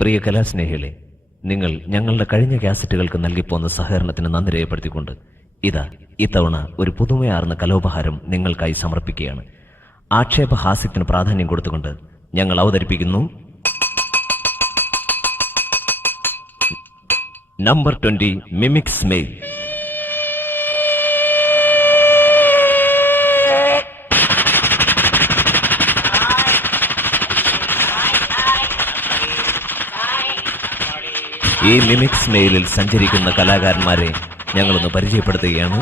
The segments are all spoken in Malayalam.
പ്രിയ കലാസ്നേഹികളെ, നിങ്ങൾ ഞങ്ങളുടെ കഴിഞ്ഞ കാസറ്റുകൾക്ക് നൽകിപ്പോന്ന സഹകരണത്തിന് നന്ദി രേഖപ്പെടുത്തിക്കൊണ്ട് ഇത്തവണ ഒരു പുതുമയാർന്ന കലോപഹാരം നിങ്ങൾക്കായി സമർപ്പിക്കുകയാണ്. ആക്ഷേപഹാസ്യത്തിന് പ്രാധാന്യം കൊടുത്തുകൊണ്ട് ഞങ്ങൾ അവതരിപ്പിക്കുന്നു നമ്പർ 20 മിമിക്സ് മെയിൽ. ഈ മിമിക്സ് മെയിലിൽ സഞ്ചരിക്കുന്ന കലാകാരന്മാരെ ഞങ്ങളൊന്ന് പരിചയപ്പെടുത്തുകയാണ്.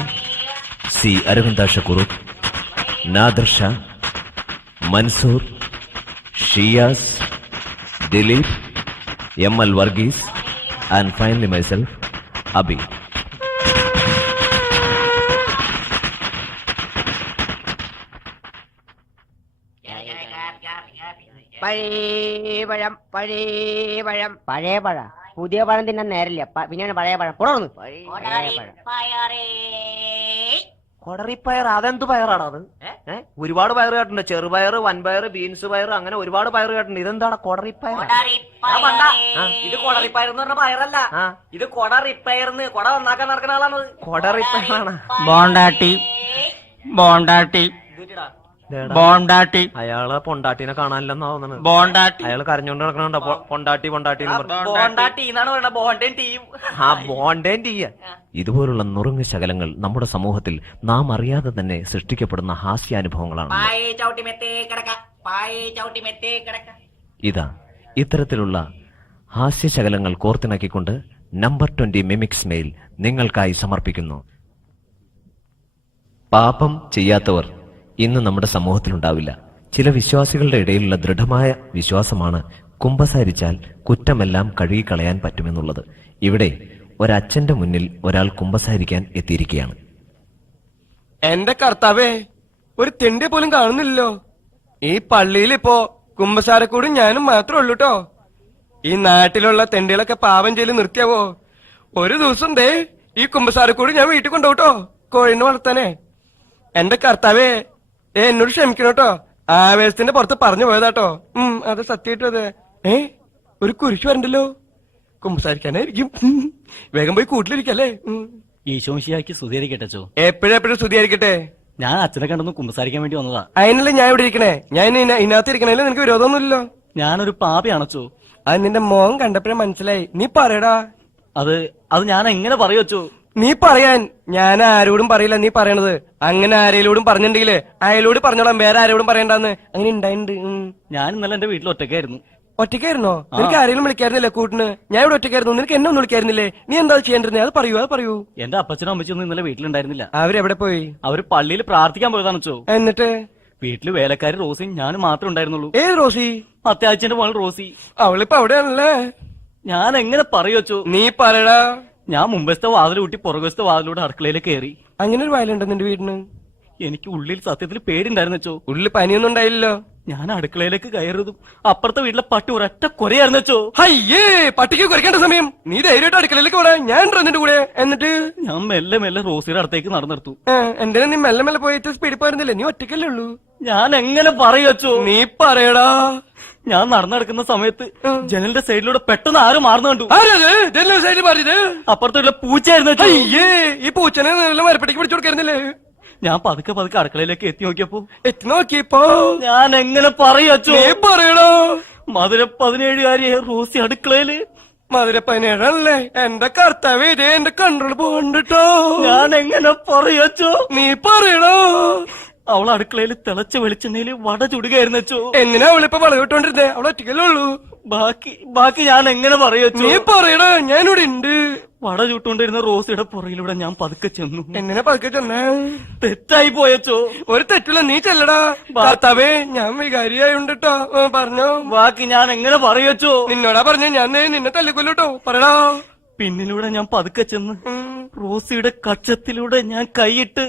C Aravindaksha Kurup, Nadir Shah, Mansoor, Shiyas, Dileep, M L. Varghese and finally myself Abi. പഴയ പഴ പുതിയ പഴം തിന്നാൻ നേരില്ല, പിന്നെയാണ് പഴയ പഴം. കൊടറിപ്പയർ അതെന്ത് പയറാണ് അത്? ഒരുപാട് പയർ കേട്ടുണ്ട്. ചെറുപയർ, വൻപയർ, ബീൻസ് പയർ, അങ്ങനെ ഒരുപാട് പയർ കേട്ടുണ്ട്. ഇതെന്താണ് കൊടറിപ്പയർ? ഇത് കൊടറിപ്പയർ എന്ന് പറഞ്ഞ പയറല്ല, ഇത് കൊട റിപ്പയർന്ന് കൊട നന്നാക്കാൻ നടക്കുന്ന ആളാണ്. കൊടറിപ്പയറാണ്. ബോണ്ടാട്ടി ബോണ്ടാട്ടി ബോണ്ടാട്ടി. അയാളെ പൊണ്ടാട്ടിനെ കാണാനില്ലെന്നാ തോന്നുന്നത്. ബോണ്ടാട്ടി. അയാൾ കരഞ്ഞോണ്ട് നടക്കണുണ്ടോ? പൊണ്ടാട്ടി പൊണ്ടാട്ടി ബോണ്ടാട്ടി എന്നാണ് പറയുന്നത്. ബോണ്ടേൻ ടീം. ആ ബോണ്ടേൻ ടീ. ഇതുപോലുള്ള നുറുങ്ങ് ശകലങ്ങൾ നമ്മുടെ സമൂഹത്തിൽ നാം അറിയാതെ തന്നെ സൃഷ്ടിക്കപ്പെടുന്ന ഹാസ്യാനുഭവങ്ങളാണ്. ഇത്തരത്തിലുള്ള ഹാസ്യശകലങ്ങൾ കോർത്തിണക്കിക്കൊണ്ട് നമ്പർ 20 മിമിക്സ് മെയിൽ നിങ്ങൾക്കായി സമർപ്പിക്കുന്നു. പാപം ചെയ്യാത്തവർ ഇന്ന് നമ്മുടെ സമൂഹത്തിലുണ്ടാവില്ല. ചില വിശ്വാസികളുടെ ഇടയിലുള്ള ദൃഢമായ വിശ്വാസമാണ് കുമ്പസാരിച്ചാൽ കുറ്റമെല്ലാം കഴുകിക്കളയാൻ പറ്റുമെന്നുള്ളത്. ഇവിടെ ഒരച്ഛന്റെ മുന്നിൽ ഒരാൾ കുമ്പസാരിക്കാൻ എത്തിയിരിക്കുകയാണ്. എന്റെ കർത്താവേ, ഒരു തെണ്ടി പോലും കാണുന്നില്ലല്ലോ. ഈ പള്ളിയിൽ ഇപ്പോ കുമ്പസാരക്കൂടി ഞാനും മാത്രമേ ഉള്ളൂ ട്ടോ. ഈ നാട്ടിലുള്ള തെണ്ടികളൊക്കെ പാപം ചെയ്ത് നിർത്തിയാവോ? ഒരു ദിവസം ദേ ഈ കുമ്പസാരക്കൂടി ഞാൻ വീട്ടിൽ കൊണ്ടുപോട്ടോ, കോഴിനെ വളർത്താനേ. എന്റെ കർത്താവേ, എന്നോട് ക്ഷമിക്കണോട്ടോ, ആവേശത്തിന്റെ പുറത്ത് പറഞ്ഞു പോയതാട്ടോ. അത് സത്യമായിട്ടും അതെ. ഒരു കുരിശ് വരണ്ടല്ലോ, കുമ്പസാരിക്കാനായിരിക്കും. വേഗം പോയി കൂട്ടിലിരിക്കല്ലേ. ഈശോമിശിഹായ്ക്ക് സ്തുതിയായിരിക്കട്ടെ. എപ്പോഴെപ്പോഴും സ്തുതിയായിരിക്കട്ടെ. ഞാൻ അച്ഛനെ കണ്ടൊന്ന് കുമ്പസാരിക്കാൻ വേണ്ടി വന്നതാ. അതിനല്ലേ ഞാൻ ഇവിടെ ഇരിക്കണേ. ഞാൻ ഇതിനകത്ത് ഇരിക്കണേലും നിനക്ക് വിരോധമൊന്നുമില്ലല്ലോ. ഞാനൊരു പാപിയാണച്ചോ. അത് നിന്റെ മോൻ കണ്ടപ്പോഴേ മനസ്സിലായി. നീ പറയടാ. അത് ഞാൻ എങ്ങനെ പറയച്ചോ? നീ പറയാൻ ഞാൻ ആരോടും പറയില്ല. നീ പറയണത് അങ്ങനെ ആരെയോടും പറഞ്ഞിട്ടുണ്ടെങ്കില് അയാളോട് പറഞ്ഞോളാം, വേറെ ആരോടും പറയണ്ടെന്ന്. അങ്ങനെ ഉണ്ടായിട്ടുണ്ട്. ഞാൻ ഇന്നലെ എന്റെ വീട്ടിൽ ഒറ്റയ്ക്കായിരുന്നു. ഒറ്റയ്ക്കായിരുന്നോ? നിനക്ക് ആരെങ്കിലും വിളിക്കായിരുന്നില്ലേ കൂട്ടിന്? ഞാൻ ഇവിടെ ഒറ്റയ്ക്കായിരുന്നു. നിനക്ക് എന്നെ ഒന്നും വിളിക്കായിരുന്നില്ലേ? നീ എന്താ ചെയ്യേണ്ടിരുന്നേ? അത് പറയൂ. എന്റെ അപ്പച്ചനും അമ്മച്ചൊന്നും ഇന്നലെ വീട്ടിലുണ്ടായിരുന്നില്ല. അവരെവിടെ പോയി? അവര് പള്ളിയിൽ പ്രാർത്ഥിക്കാൻ പോയതാണച്ചോ. എന്നിട്ട് വീട്ടില് വേലക്കാരി റോസിയും ഞാനും മാത്രമേ ഉണ്ടായിരുന്നുള്ളൂ. ഏത് റോസി? അത്യാവശ്യന്റെ മകൾ റോസി. അവളിപ്പോ അവിടെയാണല്ലേ. ഞാൻ എങ്ങനെ പറയച്ചോ? നീ പറയടാ. ഞാൻ മുമ്പത്തെ വാതിൽ കൂട്ടി പുറകുവശത്തെ വാതിലൂടെ അടുക്കളയിൽ കയറി. അങ്ങനെ ഒരു വയലുണ്ടോ നിന്റെ വീടിന്? എനിക്ക് ഉള്ളിൽ സത്യത്തിൽ പേടിണ്ടായിരുന്നോ. ഉള്ളിൽ പനിയൊന്നും ഉണ്ടായില്ലല്ലോ. ഞാൻ അടുക്കളയിലേക്ക് കയറിയതും അപ്പുറത്തെ വീട്ടിലെ പട്ടി ഒരൊറ്റ കൊരയായിരുന്നോ. അയ്യേ, പട്ടിക്ക് കുരക്കേണ്ട സമയം. നീ ധൈര്യമായിട്ട് അടുക്കളയിലേക്ക് പോടാ, ഞാൻ നിന്റെ കൂടെ. എന്നിട്ട് ഞാൻ മെല്ലെ മെല്ലെ റോസിയുടെ അടുത്തേക്ക് നടന്നെടുത്തു. എന്തിനാ നീ മെല്ലെ മെല്ലെ പോയിട്ട് സ്പീഡിൽ പോയിരുന്നില്ലേ? നീ ഒറ്റയ്ക്കല്ലേ ഉള്ളൂ. ഞാൻ എങ്ങനെ പറയച്ചോ? നീ പറയടാ. ഞാൻ നടന്നെടുക്കുന്ന സമയത്ത് ജനലിന്റെ സൈഡിലൂടെ പെട്ടെന്ന് ആരും മാറുന്നു കണ്ടു. ജനലിന്റെ സൈഡിൽ മാറിയത് അപ്പുറത്തുള്ള പൂച്ചയായിരുന്നു. അയ്യേ, ഈ പൂച്ചനെ മരപ്പട്ടിക്ക് പിടിച്ചു കൊടുക്കായിരുന്നില്ലേ? ഞാൻ പതുക്കെ അടുക്കളയിലേക്ക് എത്തി നോക്കിയപ്പോ ഞാൻ എങ്ങനെ പറയച്ചോ? നീ പറയടോ. മധുര 17കാരിയെ റോസി അടുക്കളയില്. മധുര 17 എന്റെ കർത്താവേ, ഇതേ എന്റെ കൺട്രോൾ പോകണ്ടോ. ഞാൻ എങ്ങനെ പറയച്ചോ? നീ പറയടോ. അവൾ അടുക്കളയിൽ തിളച്ച വെളിച്ചെണ്ണയില് വട ചുടുകയായിരുന്നോ. എന്തിനാ അവളിപ്പോ വളവിട്ടോണ്ടിരുന്നേ? അവൾ ഒറ്റയ്ക്കല്ലേ ഉള്ളൂ. ബാക്കി ഞാൻ എങ്ങനെ പറയച്ചോ? നീ പറയടാ, ഞാനിവിടെ ഉണ്ട്. വട ചുട്ടുകൊണ്ടിരുന്ന റോസിയുടെ പുറകിലൂടെ ഞാൻ പതുക്കെ ചെന്നു. എങ്ങനെ പതുക്കെ ചെന്നേ? തെറ്റായി പോയച്ചോ? ഒരു തെറ്റില്ല, നീ ചെല്ലടാ. കർത്താവേ, ഞാൻ വികാരിയായുണ്ടോ. പറഞ്ഞോ. ബാക്കി ഞാൻ എങ്ങനെ പറയച്ചോ? നിന്നോടാ പറഞ്ഞു, ഞാൻ നിന്നെ തല്ലിക്കൊല്ലോട്ടോ. പറയടാ. പിന്നിലൂടെ ഞാൻ പതുക്കെ ചെന്ന് റോസിയുടെ കക്ഷത്തിലൂടെ ഞാൻ കൈയിട്ടിട്ട്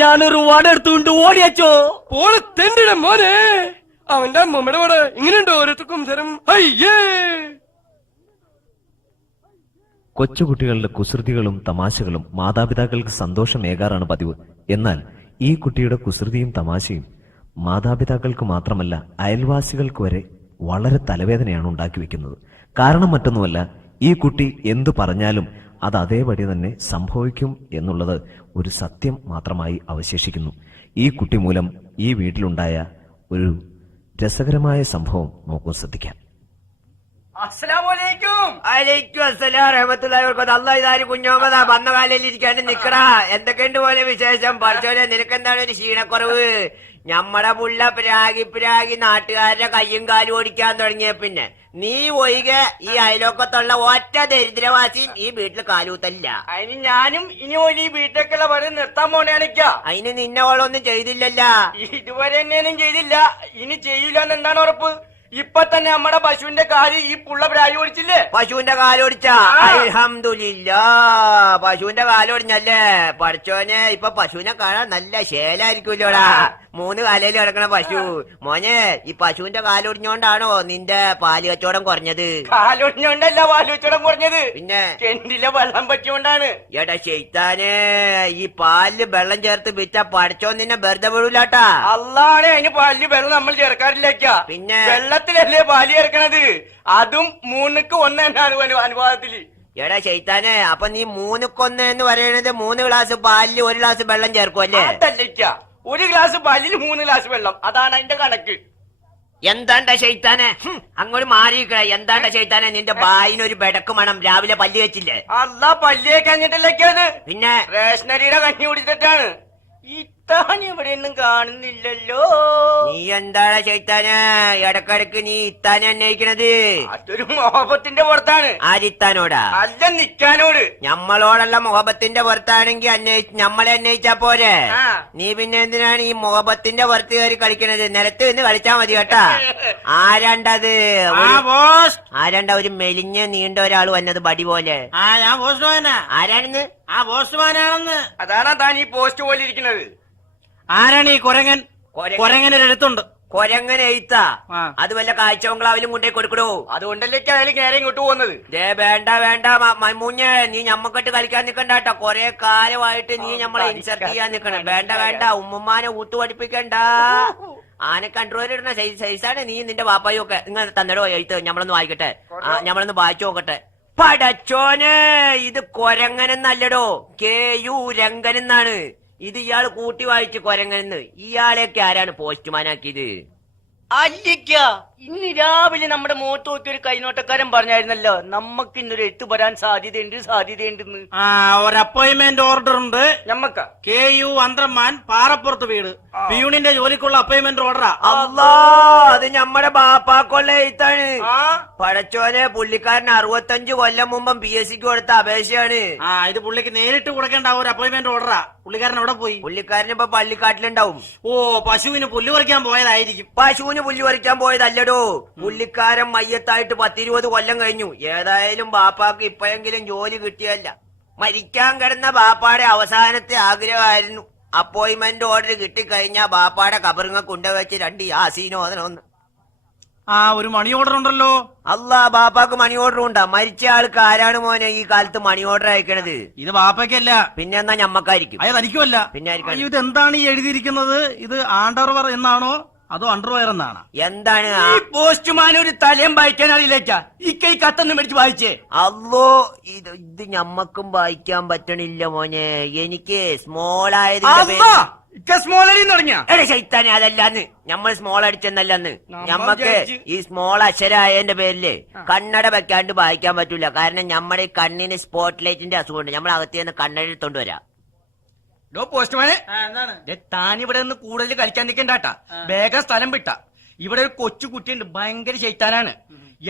ഞാനൊരു വട എടുത്തുകൊണ്ട് ഓടിയച്ചോ. പോളെ തെണ്ടിട മോനെ, അവന്റെ അമ്മമ്മയുടെ വട ഇങ്ങനെയുണ്ടോ ഓരോരുത്തർക്കും തരം? അയ്യേ, കൊച്ചുകുട്ടികളുടെ കുസൃതികളും തമാശകളും മാതാപിതാക്കൾക്ക് സന്തോഷമേകാറാണ് പതിവ്. എന്നാൽ ഈ കുട്ടിയുടെ കുസൃതിയും തമാശയും മാതാപിതാക്കൾക്ക് മാത്രമല്ല അയൽവാസികൾക്ക് വരെ വളരെ തലവേദനയാണ് ഉണ്ടാക്കി വെക്കുന്നത്. കാരണം മറ്റൊന്നുമല്ല, ഈ കുട്ടി എന്തു പറഞ്ഞാലും അത് അതേപടി തന്നെ സംഭവിക്കും എന്നുള്ളത് ഒരു സത്യം മാത്രമായി അവശേഷിക്കുന്നു. ഈ കുട്ടി മൂലം ഈ വീട്ടിലുണ്ടായ ഒരു രസകരമായ സംഭവം നോക്കൂ, ശ്രദ്ധിക്കാം. കുഞ്ഞോമതാ വന്ന കാലയിൽ ഇരിക്കാണ്ട് നിക്കടാ. എന്തൊക്കെയുണ്ട് പോലെ വിശേഷം? പഠിച്ചോലെ നിനക്കെന്താണ് ഒരു ക്ഷീണക്കുറവ്? ഞമ്മടെ പുള്ള പിരാഗി നാട്ടുകാരുടെ കയ്യും കാലും ഓടിക്കാൻ തുടങ്ങിയ പിന്നെ നീ ഒഴികെ ഈ അയലോക്കത്തുള്ള ഒറ്റ ദരിദ്രവാസിയും ഈ വീട്ടിൽ കാലൂത്തല്ല. അതിന് ഞാനും ഇനി ഒരു ഈ വീട്ടിലേക്കുള്ള പണി നിർത്താൻ പോണേണിക്ക. അതിന് നിന്നെ ഓളൊന്നും ചെയ്തില്ലല്ല. ഇതുവരെ എന്നെയും ചെയ്തില്ല, ഇനി ചെയ്യൂലെന്ന് എന്താണ് ഉറപ്പ്? ഇപ്പൊ തന്നെ നമ്മുടെ പശുവിന്റെ കാല് ഈ പുള്ള പ്രായി ഓടിച്ചില്ലേ? പശുവിന്റെ കാലോടിച്ച? അൽഹംദുലില്ലാ, പശുവിന്റെ കാലോടിഞ്ഞല്ലേ. പഠിച്ചോനെ ഇപ്പൊ പശുവിനെ കാണാൻ നല്ല ശേലായിരിക്കുമല്ലോടാ. 3 കാലയിൽ കിടക്കണ പശു. മോനെ, ഈ പശുവിന്റെ കാലൊടിഞ്ഞോണ്ടാണോ നിന്റെ പാല് കച്ചവടം കുറഞ്ഞത്? കാലൊടിഞ്ഞോണ്ടല്ല പാല് കച്ചവടം കുറഞ്ഞത്, പിന്നെ കെണ്ടിലെ വെള്ളം പറ്റിയോണ്ടാണ്. എടാ ശൈത്താനെ, ഈ പാലില് വെള്ളം ചേർത്ത് വിറ്റ പഠിച്ചോ നിന്നെ വെറുതെ വിടൂലാട്ടാ. അല്ലാണ്, അതിന് പാലില് വെള്ളം നമ്മൾ ചേർക്കാറില്ലേക്ക. പിന്നെ വെള്ളത്തിലല്ലേ പാല് ചേർക്കണത്, അതും 3ക്ക് 1 എന്നാണ് അനുപാതത്തില്. എടാ ശൈത്താനെ, അപ്പൊ നീ 3ക്ക് 1 എന്ന് പറയണത് 3 ഗ്ലാസ് പാലില് 1 ഗ്ലാസ് വെള്ളം ചേർക്കുമല്ലേ? അതല്ലേക്ക, 1 ഗ്ലാസ് പാലിൽ 3 ഗ്ലാസ് വെള്ളം, അതാണ് അതിന്റെ കണക്ക്. എന്താണ്ട ശൈത്താനെ, അങ്ങോട്ട് മാറിയിക്ക. എന്താണ്ട ശൈത്താനെ, നിന്റെ ബായിനൊരു ബെടക്ക് മണം. രാവിലെ പല്ല് വെച്ചില്ലേ? അല്ല, പല്ലിയെ കഴിഞ്ഞിട്ടില്ലേക്കത്, പിന്നെ റേഷനറിയുടെ കഞ്ഞി കുടിച്ചിട്ടാണ്. ഇത്താൻ ഇവിടെ ഒന്നും കാണുന്നില്ലല്ലോ. നീ എന്താണ് ശൈത്താനെ ഇടക്കിടക്ക് നീ ഇത്താനെ അന്വേഷിക്കണത്? അതൊരു മുഹബത്തിന്റെ പുറത്താണ്. ആരിത്താനോടാ? അല്ല, നിക്കാനോട്. ഞമ്മളോടുള്ള മുഹബത്തിന്റെ പുറത്താണെങ്കിൽ ഞമ്മളെ അന്വേഷിച്ചാ പോരെ? ആ. നീ പിന്നെ എന്തിനാണ് ഈ മുഹബത്തിന്റെ പുറത്ത് കയറി കളിക്കണത്? നിലത്ത് നിന്ന് കളിച്ചാ മതി കേട്ടാ. ആരാണ്ടത്? ആരാണ്ട ഒരു മെലിഞ്ഞ നീണ്ട ഒരാൾ വന്നത് ബടി പോലെ? ഞാൻ പോസ്റ്റ്മാനാ. ആരാണെന്ന്? ആ പോസ്റ്റ്മാനാണെന്ന്. അതാണ് താൻ ഈ പോസ്റ്റ് പോലെ ഇരിക്കുന്നത്. ആരാണ് ഈ കുരങ്ങൻ? കുരങ്ങനൊരെഴുത്തുണ്ട്. കൊരങ്ങനെ എഴുത്താ? അത് വല്ല കാഴ്ച ബംഗ്ലാവിലും കൊണ്ടേ കൊടുക്കണോ? അതുകൊണ്ടല്ലേ അയാൾ നേരെ ഇങ്ങോട്ട് പോകുന്നത്. വേണ്ട മമ്മൂഞ്ഞ്, നീ ഞമ്മക്കിട്ട് കളിക്കാൻ നിക്കണ്ടാട്ടോ. കൊറേ കാലമായിട്ട് നീ ഞമ്മളെ ഇൻസർട്ട് ചെയ്യാൻ നിക്കണം. വേണ്ട, ഉമ്മുമ്മാനെ ഊത്തു പഠിപ്പിക്കണ്ട. ആനെ കൺട്രോൾ ഇടുന്ന സൈസാണ് നീ നിന്റെ വാപ്പായും ഒക്കെ. നിങ്ങൾ തന്നടോ എഴുത്ത്, ഞമ്മളൊന്ന് വായിക്കട്ടെ, ഞമ്മളൊന്ന് വായിച്ചു നോക്കട്ടെ. പടച്ചോന്, ഇത് കൊരങ്ങനെന്നല്ലടോ, KU രംഗനെന്നാണ്. ഇത് ഇയാൾ കൂട്ടി വായിച്ച് കൊരങ്ങനെന്ന്. ഇയാളെയൊക്കെ ആരാണ് പോസ്റ്റ്മാനാക്കിയത്? അല്ലിക്ക, ഇന്ന് രാവിലെ നമ്മുടെ മുഖത്ത് നോക്കി ഒരു കൈനോട്ടക്കാരൻ പറഞ്ഞായിരുന്നല്ലോ, നമുക്ക് ഇന്നൊരു എഴുത്ത് വരാൻ സാധ്യതയുണ്ടെന്ന്. ഒരു അപ്പോയിന്റ്മെന്റ് ഓർഡർ ഉണ്ട് നമ്മക്ക. KU അന്ത്രമാൻ, പാറപ്പുറത്ത് വീട്, പിയൂണിന്റെ ജോലിക്കുള്ള അപ്പോയിന്റ്മെന്റ് ഓർഡറാ. അല്ലാ, അത് ഞമ്മടെ ബാപ്പാക്കൊള്ള എഴുത്താണ്. പടച്ചോനെ, പുള്ളിക്കാരൻ 65 കൊല്ലം മുമ്പ് PSCക്ക് കൊടുത്ത അപേക്ഷയാണ്. ഇത് പുള്ളിക്ക് നേരിട്ട് കൊടുക്കേണ്ട ഒരു അപ്പോയിന്റ്മെന്റ് ഓർഡറാ. പുള്ളിക്കാരൻ എവിടെ പോയി? പുള്ളിക്കാരൻ ഇപ്പൊ പള്ളിക്കാട്ടിലുണ്ടാവും. പശുവിന് പുല്ല് പറിക്കാൻ പോയതായിരിക്കും. പശുവിന് പുല്ല് പറിക്കാൻ പോയതല്ലടോ, പുള്ളിക്കാരൻ മയ്യത്തായിട്ട് 10-20 കൊല്ലം കഴിഞ്ഞു. ഏതായാലും ബാപ്പാക്ക് ഇപ്പോഴെങ്കിലും ജോലി കിട്ടിയല്ല. മരിക്കാൻ കിടന്ന ബാപ്പാടെ അവസാനത്തെ ആഗ്രഹമായിരുന്നു അപ്പോയിന്റ്മെന്റ് ഓർഡർ കിട്ടിക്കഴിഞ്ഞാ ബാപ്പാടെ കബറിങ്ങ കൊണ്ടുവച്ച് 2 യാസീനോദനൊന്ന്. ഒരു മണി ഓർഡർ ഉണ്ടല്ലോ. അല്ലാ, ബാപ്പാക്ക് മണി ഓർഡർ ഉണ്ടാ? മരിച്ച ആൾക്ക് ആരാണ് മോനെ ഈ കാലത്ത് മണി ഓർഡർ അയക്കണത്? ഇത് ബാപ്പയ്ക്കല്ല. പിന്നെ എന്നാ ഞമ്മക്കായിരിക്കും. അത് തനിക്കുമല്ല. പിന്നെ ഇത് എന്താണ് ഈ എഴുതിയിരിക്കുന്നത്? ഇത് ആണ്ടർവർ എന്നാണോ അതോ അണ്ടർവെയർ എന്നാണ്? എന്താണ്? ഈ പോസ്റ്റ്മാൻ ഒരു തലയും വായിക്കാൻ അറിയില്ലേക്ക. ഈ കത്തൊന്നും മേടിച്ച് വായിച്ചേ. അല്ലോ, ഇത് ഞമ്മക്കും വായിക്കാൻ പറ്റണില്ല മോനെ. എനിക്ക് സ്മോൾ ആയത് സ്മോളടി തുടങ്ങിയ ശൈത്താനെ. അതല്ലാന്ന് ഞമ്മൾ സ്മോൾ അടിച്ചെന്നല്ലെന്ന്. ഞമ്മക്ക് ഈ സ്മോൾ അക്ഷരായതിന്റെ പേരില് കണ്ണട വെക്കാണ്ട് വായിക്കാൻ പറ്റൂല. കാരണം നമ്മുടെ ഈ കണ്ണിന് സ്പോട്ട് ലൈറ്റിന്റെ അസുഖമുണ്ട്. നമ്മൾ അകത്തുനിന്ന് കണ്ണട എടുത്തോണ്ട് വരാം. പോസ്റ്റ്മാനെ, എന്താണ്? താൻ ഇവിടെ നിന്ന് കൂടുതൽ കളിക്കാൻ നിൽക്കണ്ടാട്ടാ. വേഗം സ്ഥലം വിട്ട. ഇവിടെ ഒരു കൊച്ചു കുട്ടിയുണ്ട്, ഭയങ്കര ശൈത്താനാണ്.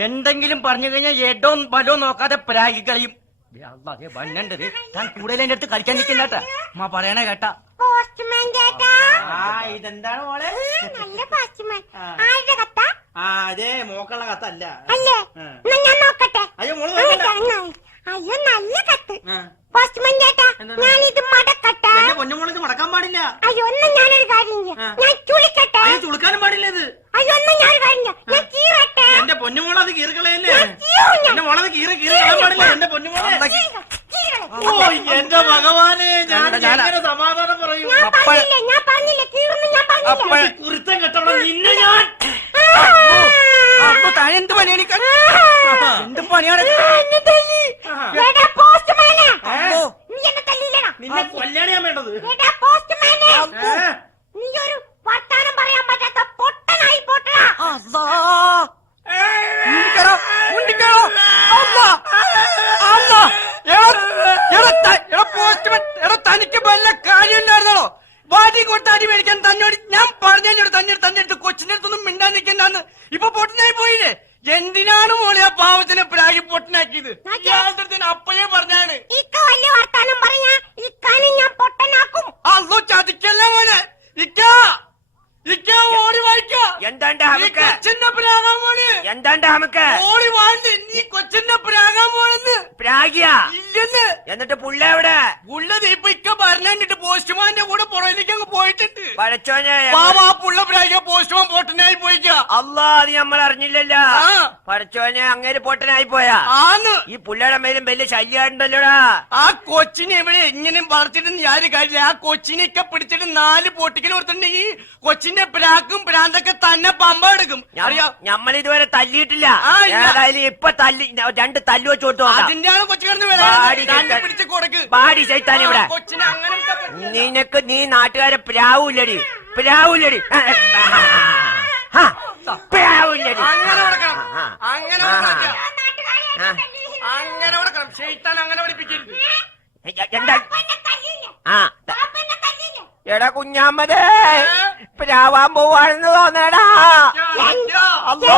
എന്തെങ്കിലും പറഞ്ഞു കഴിഞ്ഞാൽ എടോ വലോ നോക്കാതെ പ്രാഗി കളിയും. വണ്ണണ്ടത്. താൻ കൂടുതൽ എന്റെ അടുത്ത് കളിക്കാൻ നിൽക്കണ്ടാട്ടാ. പറയണേ കേട്ടാ. ഇതെന്താണ് മോളെ? നല്ല പോസ്റ്റ്മാൻ. ആരുടെ കത്ത? അതെ, മോക്കുള്ള കത്തല്ല. അല്ലേ? ഞാൻ നോക്കട്ടെ. അയ്യോ, മോള് അയ്യോ, നല്ല കത്ത്. പോസ്റ്റ്മാൻ ചേട്ടാ, ഞാനിത് മടക്കട്ടെ. പൊന്നുമോളിത് മടക്കാൻ പാടില്ല. അയ്യോ, ഒന്നും ഞാനൊരു കാര്യം ചെയ്യാം. ഞാൻ ചുളിക്കട്ടെ. ചുളുക്കാനും പാടില്ല ഇത്. അയ്യോ, ഒന്നും ഞാനൊരു കാര്യം ചെയ്യാം. ഞാൻ കീറട്ടെ. എന്റെ പൊന്നുമോളത് കീറിക്കളയല്ലേ? എന്റെ മോളത് കീറാൻ പാടില്ല. എന്റെ പൊന്നുമോളെ, എന്റെ ഭഗവാനെ, ഞാൻ എങ്ങനെ സമാധാനം പറയും? ഞാൻ പറഞ്ഞില്ല, കീറുന്നു. ഞാൻ പറഞ്ഞില്ല. കുരുത്തം പണിയാണ്. എടാ പോസ്റ്റ്മാനെ, അമ്മോ, നീ എന്നെ തല്ലിയില്ലടാ. നിന്നെ കൊല്ലാണ് ഞാൻ വേണ്ടത്. എടാ പോസ്റ്റ്മാനെ, ഏ? നീ ഒരു വർത്താനം പറയാൻ പറ്റാത്ത പൊട്ടനായി പോട്ടടാ. മുണ്ടിക്കടോ, മുണ്ടിക്കടോ. അമ്മ, അമ്മ. എടാ പോസ്റ്റ്മാൻ, എടാ തനിക്ക് വല്ല കാര്യമില്ലായിരുന്നോ? വാടി കൊണ്ട് അടി മേടിക്കാൻ തന്നോട് ഞാൻ പറഞ്ഞോട് തന്നെ അടുത്ത് കൊച്ചിന്റെ അടുത്തൊന്നും മിണ്ടാൻ നിൽക്കണ്ടെന്ന്. ഇപ്പൊ പൊട്ടനായി പോയില്ലേ? എന്തിനാണ് മോളെ ആ പാവത്തിനെ പ്രാഗി പൊട്ടനാക്കിയത്? ഇയാളുടെ അപ്പഴേ പറഞ്ഞാണ്. ഇക്ക വലിയ വർത്താനം പറഞ്ഞാ ഇക്കാനെ ഞാൻ പൊട്ടനാക്കും. അല്ലോ ചതിക്കല്ല മോനെ. ഇക്ക ഓടി വായിക്കാ. എന്താണ്ട് നീ ഹമക്ക്? കൊച്ചിന്റെ പ്രാകാൻ മോനെ. എന്താണ്ട് ഹമക്ക്? ഓടി വാണ്ടി നീ കൊച്ചിന്റെ പ്രാകാൻ പോണെന്ന്. പ്രാഗിയാ? ഇല്ലെന്ന്. എന്നിട്ട് പുള്ള എവിടെ? പുള്ളത് ഇപ്പൊ ഇക്ക പറഞ്ഞിട്ട് പോസ്റ്റ്മാന്റെ കൂടെ പുറയിലേക്ക് അങ്ങ് പോയിട്ടുണ്ട്. പഴച്ചോനെ, പാവാ പുള്ള പ്രാഗിയ പോസ്റ്റ്മാൻ പൊട്ടനായി പോയിക്കാ. അല്ലാ, അത് നമ്മൾ അറിഞ്ഞില്ലല്ലോ. ആ. പഴച്ചോനെ, അങ്ങേര് പൊട്ടനായി പോയാ? ആന്ന്. ഈ പുള്ളയുടെ മേലും വലിയ ശല്യമുണ്ടല്ലോടാ. ആ കൊച്ചിനെ ഇവിടെ എങ്ങനെ വളർത്തിട്ട് യാതൊരു കാര്യമില്ല. ആ കൊച്ചിനെയൊക്കെ പിടിച്ചിട്ട് 4 പൊട്ടിക്കൽ കൊടുത്തിട്ടുണ്ടെങ്കിൽ കൊച്ചിന്റെ പ്രാക്കും പ്രാന്തൊക്കെ തന്നെ പമ്പ എടുക്കും. അറിയാം. നമ്മൾ ഇതുവരെ തല്ലിയിട്ടില്ല. ആ, ഇല്ല. ഏതായാലും ഇപ്പൊ 2 തല്ലു വെച്ച് കൊടുത്തു. അതിന്റെയാണ് കൊച്ചു കിടന്ന് പാടി തന്നെ കേട്ട്. പിടിച്ച് കൊടുക്ക്. പാടി ശൈത്താൻ ഇവിടെ. ആ കൊച്ചിനെ അങ്ങനെ ഇട്ടാ പറ്റില്ല. നീ നാട്ടുകാരെ പ്രാവൂല്ലടി. പ്രാവൂല്ലടി. പ്രാവൂല്ലടി. അങ്ങനെ കൊടുക്കണം. ആ. അങ്ങനെ ആ. കൊടുക്കണം. ആ. അങ്ങനെ കൊടുക്കണം. ഷെയ്ത്താൻ അങ്ങനെ പഠിപ്പിക്കരുത്. എന്താ? എന്നെ തല്ലിയില്ലേ? ആ. പാപ്പ എന്നെ തല്ലിയില്ലേ? എടാ കുഞ്ഞാമ്മതേ, പ്രാവാൻ പോവാണെന്ന് തോന്നടാ. അല്ലോ.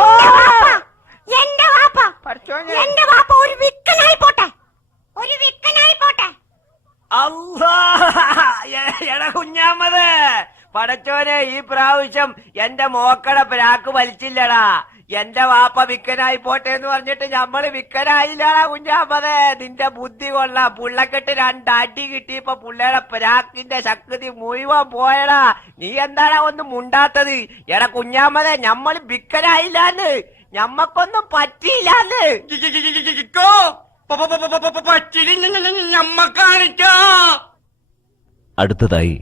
എന്റെ വാപ്പ, പഠിച്ചോനെ. എന്റെ വാപ്പ ഒരു വിക്കനായി പോട്ടെ, ഒരു വിക്കനായി പോട്ടെ. അല്ലാ. എടാ കുഞ്ഞാമ്മത്, പടച്ചോനെ, ഈ പ്രാവശ്യം എന്റെ മോക്കടെ പ്രാക്ക് വലിച്ചില്ലടാ. എന്റെ വാപ്പ വിക്കനായി പോട്ടെ എന്ന് പറഞ്ഞിട്ട് ഞമ്മള് വിക്കനായില്ലടാ കുഞ്ഞാമ്മത്. നിന്റെ ബുദ്ധി കൊള്ളാം. പുള്ളക്കെട്ട് 2 അടി കിട്ടിയപ്പോ പുള്ളയുടെ പ്രാക്കിന്റെ ശക്തി മുഴുവൻ പോയടാ. നീ എന്താടാ ഒന്നും മുണ്ടാത്തത്? എടാ കുഞ്ഞാമ്മതെ, ഞമ്മള് വിക്കനായില്ലാന്ന്. ഞമ്മക്കൊന്നും പറ്റിയില്ലാന്ന്. അടുത്തതായി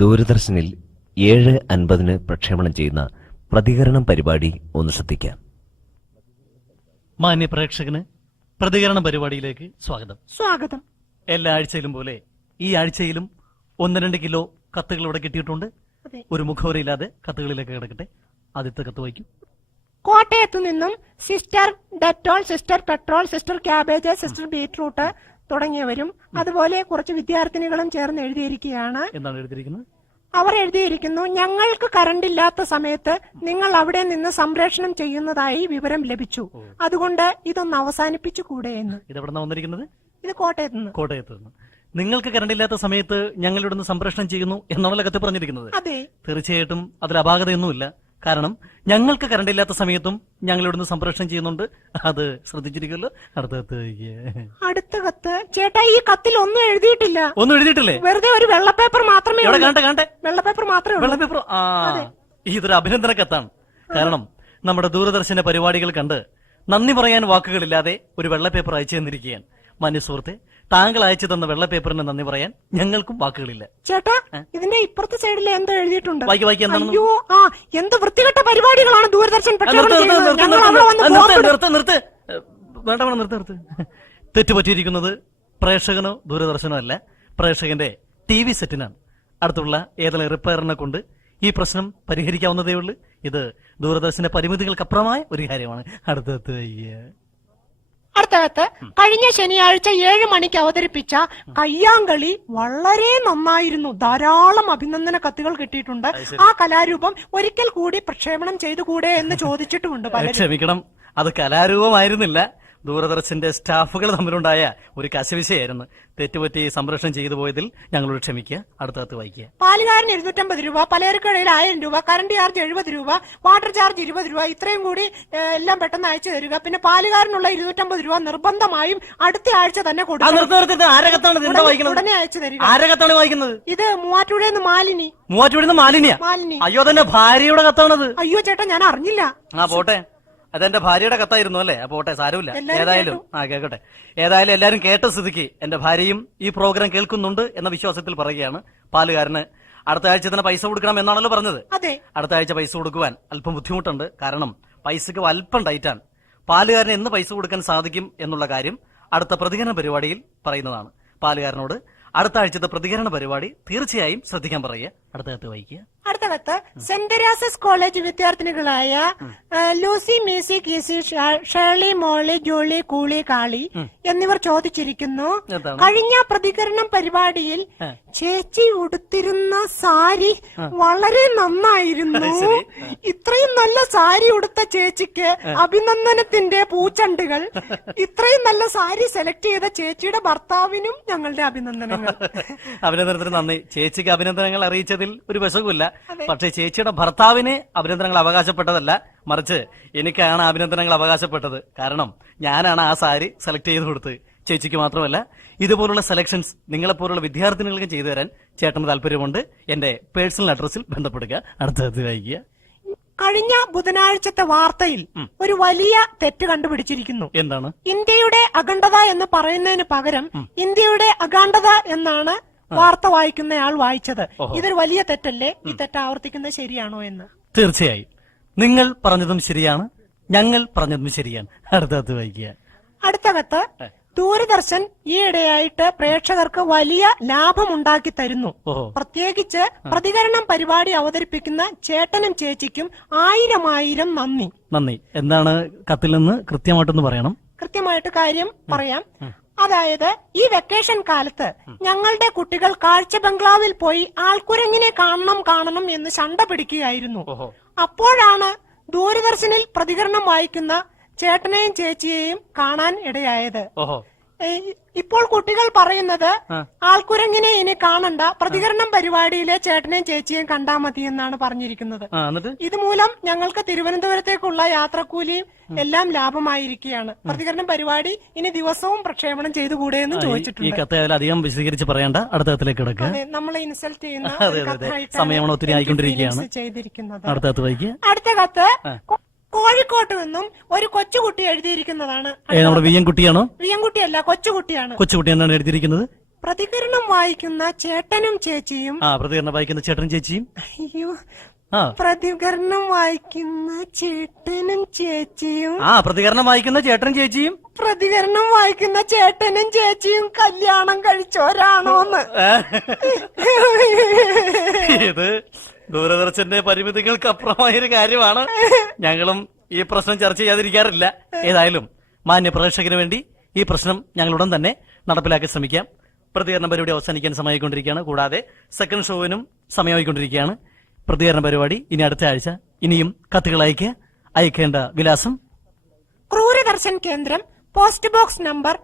ദൂരദർശനിൽ 7:50 പ്രക്ഷേപണം ചെയ്യുന്ന പ്രതികരണം പരിപാടി ഒന്ന് ശ്രദ്ധിക്കാം. മാന്യ പ്രേക്ഷകന് പ്രതികരണ പരിപാടിയിലേക്ക് സ്വാഗതം. സ്വാഗതം. എല്ലാ ആഴ്ചയിലും പോലെ ഈ ആഴ്ചയിലും 1-2 കിലോ കത്തുകൾ ഇവിടെ കിട്ടിയിട്ടുണ്ട്. അതെ. ഒരു മുഖവരയില്ലാതെ കത്തുകളിലേക്ക് കിടക്കട്ടെ. ആദ്യത്തെ കത്ത് വായിക്കും. കോട്ടയത്തു നിന്നും sister Dettol, sister petrol, sister cabbage, sister beetroot തുടങ്ങിയവരും അതുപോലെ കുറച്ച് വിദ്യാർത്ഥിനികളും ചേർന്ന് എഴുതിയിരിക്കുകയാണ്. എന്താണ് എഴുതിയിരിക്കുന്നത്? അവർ എഴുതിയിരിക്കുന്നു, ഞങ്ങൾക്ക് കറണ്ട് ഇല്ലാത്ത സമയത്ത് നിങ്ങൾ അവിടെ നിന്ന് സംപ്രേഷണം ചെയ്യുന്നതായി വിവരം ലഭിച്ചു. അതുകൊണ്ട് ഇതൊന്ന് അവസാനിപ്പിച്ചുകൂടെ എന്ന്. ഇതെവിടെ വന്നിരിക്കുന്നത്? ഇത് കോട്ടയത്ത് നിന്ന്. കോട്ടയത്ത് നിന്ന്. നിങ്ങൾക്ക് കരണ്ടില്ലാത്ത സമയത്ത് ഞങ്ങൾ ഇവിടുന്ന് സംപ്രേഷണം ചെയ്യുന്നു എന്നാണല്ലോ കത്ത് പറഞ്ഞിരിക്കുന്നത്. അതെ. തീർച്ചയായിട്ടും അതിൽ അപാകതയൊന്നുമില്ല. കാരണം ഞങ്ങൾക്ക് കറണ്ടില്ലാത്ത സമയത്തും ഞങ്ങൾ ഇവിടുന്ന് സംപ്രേഷണം ചെയ്യുന്നുണ്ട്. അത് ശ്രദ്ധിച്ചിരിക്കുമല്ലോ. അടുത്ത കത്ത് ചേട്ടാ, ഈ കത്തിൽ ഒന്നും എഴുതിയിട്ടില്ല. ഒന്നും എഴുതിയിട്ടില്ലേ? വെറുതെ ഒരു വെള്ളപ്പേപ്പർ മാത്രമേ ഇവിടെ ഉള്ളൂ. കാണട്ടെ. വെള്ളപ്പേപ്പർ മാത്രമേ ഉള്ളൂ. വെള്ളപ്പേപ്പർ. ഇതൊരു അഭിനന്ദന കത്താണ്. കാരണം നമ്മുടെ ദൂരദർശന പരിപാടികൾ കണ്ട് നന്ദി പറയാൻ വാക്കുകളില്ലാതെ ഒരു വെള്ളപ്പേപ്പർ അയച്ചു തന്നിരിക്കുകയാണ്. മാന്യ സുഹൃത്തെ, താങ്കൾ അയച്ചു തന്ന വെള്ളപ്പേപ്പറിന് നന്ദി പറയാൻ ഞങ്ങൾക്കും വാക്കുകളില്ല. ചേട്ടാ, ഇതിന്റെ ഇപ്പുറത്തെ സൈഡിൽ എന്തോ എഴുതിയിട്ടുണ്ട്. വായിക്ക് എന്താണെന്ന്. അയ്യോ, എന്ത് വൃത്തികെട്ട പരിപാടികളാണ് ദൂരദർശൻ പ്രക്ഷേപണം ചെയ്യുന്നത്. ഞങ്ങൾ അവിടെ വന്ന് നിർത്ത്. വേണ്ട, നിർത്ത്. തെറ്റുപറ്റിയിരിക്കുന്നത് പ്രേക്ഷകനോ ദൂരദർശനോ അല്ല, പ്രേക്ഷകന്റെ TV സെറ്റിനാണ്. അടുത്തുള്ള ഏതെങ്കിലും റിപ്പയറിനെ കൊണ്ട് ഈ പ്രശ്നം പരിഹരിക്കാവുന്നതേ ഉള്ളൂ. ഇത് ദൂരദർശന്റെ പരിമിതികൾക്കപ്പുറമായ ഒരു കാര്യമാണ്. അടുത്ത കഴിഞ്ഞ ശനിയാഴ്ച 7 മണിക്ക് അവതരിപ്പിച്ച കയ്യാങ്കളി വളരെ നന്നായിരുന്നു. ധാരാളം അഭിനന്ദന കത്തുകൾ കിട്ടിയിട്ടുണ്ട്. ആ കലാരൂപം ഒരിക്കൽ കൂടി പ്രക്ഷേപണം ചെയ്തുകൂടെ എന്ന് ചോദിച്ചിട്ടുമുണ്ട് പലരും. ക്ഷമിക്കണം, അത് കലാരൂപമായിരുന്നില്ല. ദൂരദർശന്റെ സ്റ്റാഫുകൾ തമ്മിലുണ്ടായ ഒരു കശവിശയായിരുന്നു. തെറ്റുപറ്റി സംപ്രേഷണം ചെയ്തു പോയതിൽ ഞങ്ങളോട് ക്ഷമിക്കുക. അടുത്ത കത്ത് വായിക്കുക. പാലുകാരന് 250 രൂപ, പലചരക്കടയിൽ 1000 രൂപ, കറണ്ട് ചാർജ് 70 രൂപ, വാട്ടർ ചാർജ് 20 രൂപ, ഇത്രയും കൂടി എല്ലാം പെട്ടെന്ന് അയച്ചു തരിക. പിന്നെ പാലുകാരനുള്ള 250 രൂപ നിർബന്ധമായും അടുത്ത ആഴ്ച തന്നെ കൊടുക്കണം. ഉടനെ അയച്ചു തരിക. ആരകത്താണ് വായിക്കുന്നത്? ഇത് മൂവാറ്റുപുഴയിൽ നിന്ന് മാലിനി. മൂവാറ്റുപുഴ മാലിന്യ? മാലിനി. അയ്യോ, അതെന്റെ ഭാര്യയുടെ കത്താണത്. അയ്യോ ചേട്ടാ, ഞാൻ അറിഞ്ഞില്ല. പോട്ടെ, അതെന്റെ ഭാര്യയുടെ കത്തായിരുന്നു അല്ലേ? പോട്ടെ, സാരമില്ല. ഏതായാലും കേൾക്കട്ടെ. ഏതായാലും എല്ലാരും കേട്ട സ്ഥിതിക്ക് എന്റെ ഭാര്യയും ഈ പ്രോഗ്രാം കേൾക്കുന്നുണ്ട് എന്ന വിശ്വാസത്തിൽ പറയുകയാണ്. പാലുകാരന് അടുത്ത ആഴ്ച തന്നെ പൈസ കൊടുക്കണം എന്നാണല്ലോ പറഞ്ഞത്. അതെ. അടുത്ത ആഴ്ച പൈസ കൊടുക്കുവാൻ അല്പം ബുദ്ധിമുട്ടുണ്ട്. കാരണം പൈസക്ക് അല്പം ടൈറ്റാണ്. പാലുകാരന് എന്ന് പൈസ കൊടുക്കാൻ സാധിക്കും എന്നുള്ള കാര്യം അടുത്ത പ്രതികരണ പരിപാടിയിൽ പറയുന്നതാണ്. പാലുകാരനോട് അടുത്ത ആഴ്ചത്തെ പ്രതികരണ പരിപാടി തീർച്ചയായും ശ്രദ്ധിക്കാൻ പറയുക. അടുത്ത കത്ത് വായിക്കുക. അടുത്ത കത്ത് സെന്റ് തെരേസസ് കോളേജ് വിദ്യാർത്ഥിനികളായ ലൂസി, മേസി, കീസി, ഷേർലി, മോളി, ജോളി, കൂളി, കാളി എന്നിവർ ചോദിച്ചിരിക്കുന്നു. കഴിഞ്ഞ പ്രതികരണം പരിപാടിയിൽ ചേച്ചി ഉടുത്തിരുന്ന സാരി വളരെ നന്നായിരുന്നു. ഇത്രയും നല്ല സാരി ഉടുത്ത ചേച്ചിക്ക് അഭിനന്ദനത്തിന്റെ പൂച്ചണ്ടുകൾ. ഇത്രയും നല്ല സാരി സെലക്ട് ചെയ്ത ചേച്ചിയുടെ ഭർത്താവിനും ഞങ്ങളുടെ അഭിനന്ദനങ്ങൾ. അഭിനന്ദനത്തിന് നന്ദി. ചേച്ചിക്ക് അഭിനന്ദനങ്ങൾ അറിയിച്ചതിൽ ഒരു വശവുമില്ല. പക്ഷേ ചേച്ചിയുടെ ഭർത്താവിന് അഭിനന്ദനങ്ങൾ അവകാശപ്പെട്ടതല്ല, മറിച്ച് എനിക്കാണ് അഭിനന്ദനങ്ങൾ അവകാശപ്പെട്ടത്. കാരണം ഞാനാണ് ആ സാരി സെലക്ട് ചെയ്ത് കൊടുത്തത്. ചേച്ചിക്ക് മാത്രമല്ല, ഇതുപോലുള്ള സെലക്ഷൻസ് നിങ്ങളെപ്പോലുള്ള വിദ്യാർത്ഥിനികൾക്ക് ചെയ്തു തരാൻ ചേട്ടന് താല്പര്യമുണ്ട്. എന്റെ പേഴ്സണൽ അഡ്രസ്സിൽ ബന്ധപ്പെടുക. അടുത്തത് വായിക്കുക. കഴിഞ്ഞ ബുധനാഴ്ചത്തെ വാർത്തയിൽ ഒരു വലിയ തെറ്റ് കണ്ടുപിടിച്ചിരിക്കുന്നു. എന്താണ്? ഇന്ത്യയുടെ അഖണ്ഡത എന്ന് പറയുന്നതിന് പകരം ഇന്ത്യയുടെ അഖണ്ഡത എന്നാണ് വാർത്ത വായിക്കുന്നയാൾ വായിച്ചത്. ഇതൊരു വലിയ തെറ്റല്ലേ? ഈ തെറ്റ് ആവർത്തിക്കുന്നത് ശരിയാണോ എന്ന്? തീർച്ചയായും നിങ്ങൾ പറഞ്ഞതും ശരിയാണ്, ഞങ്ങൾ പറഞ്ഞതും ശരിയാണ്. അടുത്തത് വായിക്കുക. അടുത്ത കത്ത്. ദൂരദർശൻ ഈയിടെയായിട്ട് പ്രേക്ഷകർക്ക് വലിയ ലാഭമുണ്ടാക്കി തരുന്നു. പ്രത്യേകിച്ച് പ്രതികരണം പരിപാടി അവതരിപ്പിക്കുന്ന ചേട്ടനും ചേച്ചിക്കും 1000 നന്ദി. നന്ദി. എന്താണ് കത്തിൽ നിന്ന് കൃത്യമായിട്ടൊന്ന് പറയണം. കൃത്യമായിട്ട് കാര്യം പറയാം. അതായത് ഈ വെക്കേഷൻ കാലത്ത് ഞങ്ങളുടെ കുട്ടികൾ കാഴ്ച ബംഗ്ലാവിൽ പോയി ആൾക്കുരങ്ങിനെ കാണണം എന്ന് ശണ്ട പിടിക്കുകയായിരുന്നു. അപ്പോഴാണ് ദൂരദർശനിൽ പ്രതികരണം വായിക്കുന്ന ചേട്ടനെയും ചേച്ചിയെയും കാണാൻ ഇടയായത്. ഇപ്പോൾ കുട്ടികൾ പറയുന്നത് ആൾക്കുരങ്ങിനെ ഇനി കാണണ്ട, പ്രതികരണം പരിപാടിയിലെ ചേട്ടനെയും ചേച്ചിയെയും കണ്ടാ മതി എന്നാണ് പറഞ്ഞിരിക്കുന്നത്. ഇതുമൂലം ഞങ്ങൾക്ക് തിരുവനന്തപുരത്തേക്കുള്ള യാത്രക്കൂലിയും എല്ലാം ലാഭമായിരിക്കുകയാണ്. പ്രതികരണം പരിപാടി ഇനി ദിവസവും പ്രക്ഷേപണം ചെയ്തുകൂടെ എന്ന് ചോദിച്ചിട്ടുണ്ട്. ഈ കത്ത് അധികം വിശദീകരിച്ച് പറയണ്ട, അടുത്ത കത്തിലേക്ക് കിടക്കുക. നമ്മളെ ഇൻസൾട്ട് ചെയ്യുന്ന സമയം ഒത്തിരി ആയിക്കൊണ്ടിരിക്കുകയാണ്. ചെയ്തിരിക്കുന്നത്. അടുത്ത കത്ത് വായിക്കുക. അടുത്ത കത്ത് കോഴിക്കോട്ട് നിന്നും ഒരു കൊച്ചുകുട്ടി എഴുതിയിരിക്കുന്നതാണ്. നമ്മുടെ വിയ്യൻകുട്ടിയാണോ? വിയ്യൻകുട്ടിയല്ല, കൊച്ചുകുട്ടിയാണ്. കൊച്ചുകുട്ടി എന്താണ് എഴുതിയിരിക്കുന്നത്? പ്രതികരണം വായിക്കുന്ന ചേട്ടനും ചേച്ചിയും. പ്രതികരണം വായിക്കുന്ന ചേട്ടനും ചേച്ചിയും. അയ്യോ, പ്രതികരണം വായിക്കുന്ന ചേട്ടനും ചേച്ചിയും. പ്രതികരണം വായിക്കുന്ന ചേട്ടനും ചേച്ചിയും. പ്രതികരണം വായിക്കുന്ന ചേട്ടനും ചേച്ചിയും കല്യാണം കഴിച്ചോരാണോന്ന്. ഇത് ദൂരദർശന്റെ പരിമിതികൾക്ക് അപ്പുറമായൊരു കാര്യമാണ്. ഞങ്ങളും ഈ പ്രശ്നം ചർച്ച ചെയ്യാതിരിക്കാറില്ല. ഏതായാലും മാന്യ പ്രേക്ഷകന് വേണ്ടി ഈ പ്രശ്നം ഞങ്ങൾ ഉടൻ തന്നെ നടപ്പിലാക്കാൻ ശ്രമിക്കാം. പ്രതികരണ പരിപാടി അവസാനിക്കാൻ സമയമായിക്കൊണ്ടിരിക്കുകയാണ്. കൂടാതെ സെക്കൻഡ് ഷോവിനും സമയമായിക്കൊണ്ടിരിക്കുകയാണ്. പ്രതികരണ പരിപാടി ഇനി അടുത്ത ആഴ്ച. ഇനിയും കത്തുകൾ അയക്കേണ്ട വിലാസം: ക്രൂരദർശൻ കേന്ദ്രം, പോസ്റ്റ് ബോക്സ് നമ്പർ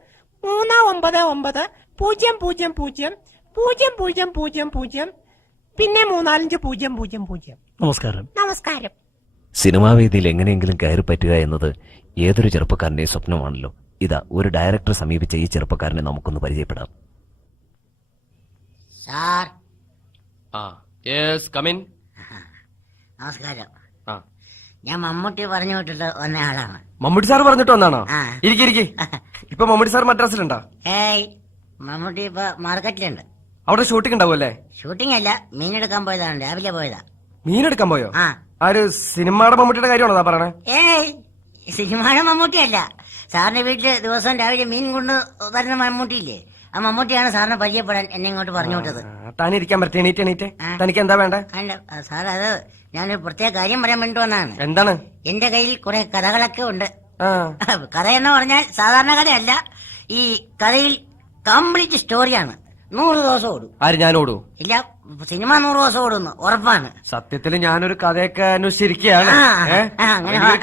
39900000000, പിന്നെ 34500. നമസ്കാരം. നമസ്കാരം. സിനിമാ വേദിയിൽ എങ്ങനെയെങ്കിലും കയറി പറ്റുക എന്നത് ഏതൊരു ചെറുപ്പക്കാരന്റെയും സ്വപ്നമാണല്ലോ. ഇതാ ഒരു ഡയറക്ടർ സമീപിച്ച ഈ ചെറുപ്പക്കാരനെ നമുക്കൊന്ന് പരിചയപ്പെടാം. സാർ. നമസ്കാരം. ഞാൻ മമ്മൂട്ടി പറഞ്ഞു വിട്ടിട്ട് വന്ന ആളാണ്. മമ്മൂട്ടി സാർ പറഞ്ഞിട്ട് വന്നാണോ? ഇരിക്കെ. ഇപ്പൊ മമ്മൂട്ടി സാർ മദ്രാസിലുണ്ടോ? ഏയ്, മമ്മൂട്ടി ഇപ്പൊ മാർക്കറ്റിലുണ്ട്. അവിടെ ഷൂട്ടിംഗ് ഉണ്ടാവുമല്ലേ? ഷൂട്ടിംഗ് അല്ല, മീനെടുക്കാൻ പോയതാണ്. രാവിലെ പോയതാ. മീനെടുക്കാൻ പോയോ? ആര്? സിനിമയുടെ മമ്മൂട്ടിയുടെ കാര്യമാണോ പറയണേ? ഏയ്, സിനിമയുടെ മമ്മൂട്ടിയല്ല. സാറിന്റെ വീട്ടില് ദിവസം രാവിലെ മീൻ കൊണ്ട് വരുന്ന മമ്മൂട്ടിയില്ലേ, ആ മമ്മൂട്ടിയാണ് സാറിനെ പരിചയപ്പെടാൻ എന്നെ ഇങ്ങോട്ട് പറഞ്ഞു വിട്ടത്. താനിരിക്കാൻ പറ്റേ? എണീറ്റ്. തനിക്ക് എന്താ വേണ്ട? സാർ, അത് ഞാനൊരു പ്രത്യേക കാര്യം പറയാൻ വേണ്ടി വന്നതാണ്. എന്താണ്? എന്റെ കയ്യിൽ കുറെ കഥകളൊക്കെ ഉണ്ട്. കഥ എന്ന് പറഞ്ഞാൽ സാധാരണ കഥയല്ല. ഈ കഥയിൽ കംപ്ലീറ്റ് സ്റ്റോറിയാണ്. 100 ദിവസം ഓടും. ആര്? ഞാൻ ഓടൂ? ഇല്ല, സിനിമ 100 ദിവസം ഓടുന്നു, ഉറപ്പാണ്. സത്യത്തിൽ ഞാനൊരു കഥയൊക്കെ അന്വേഷിച്ചിരിക്കുകയാണ്.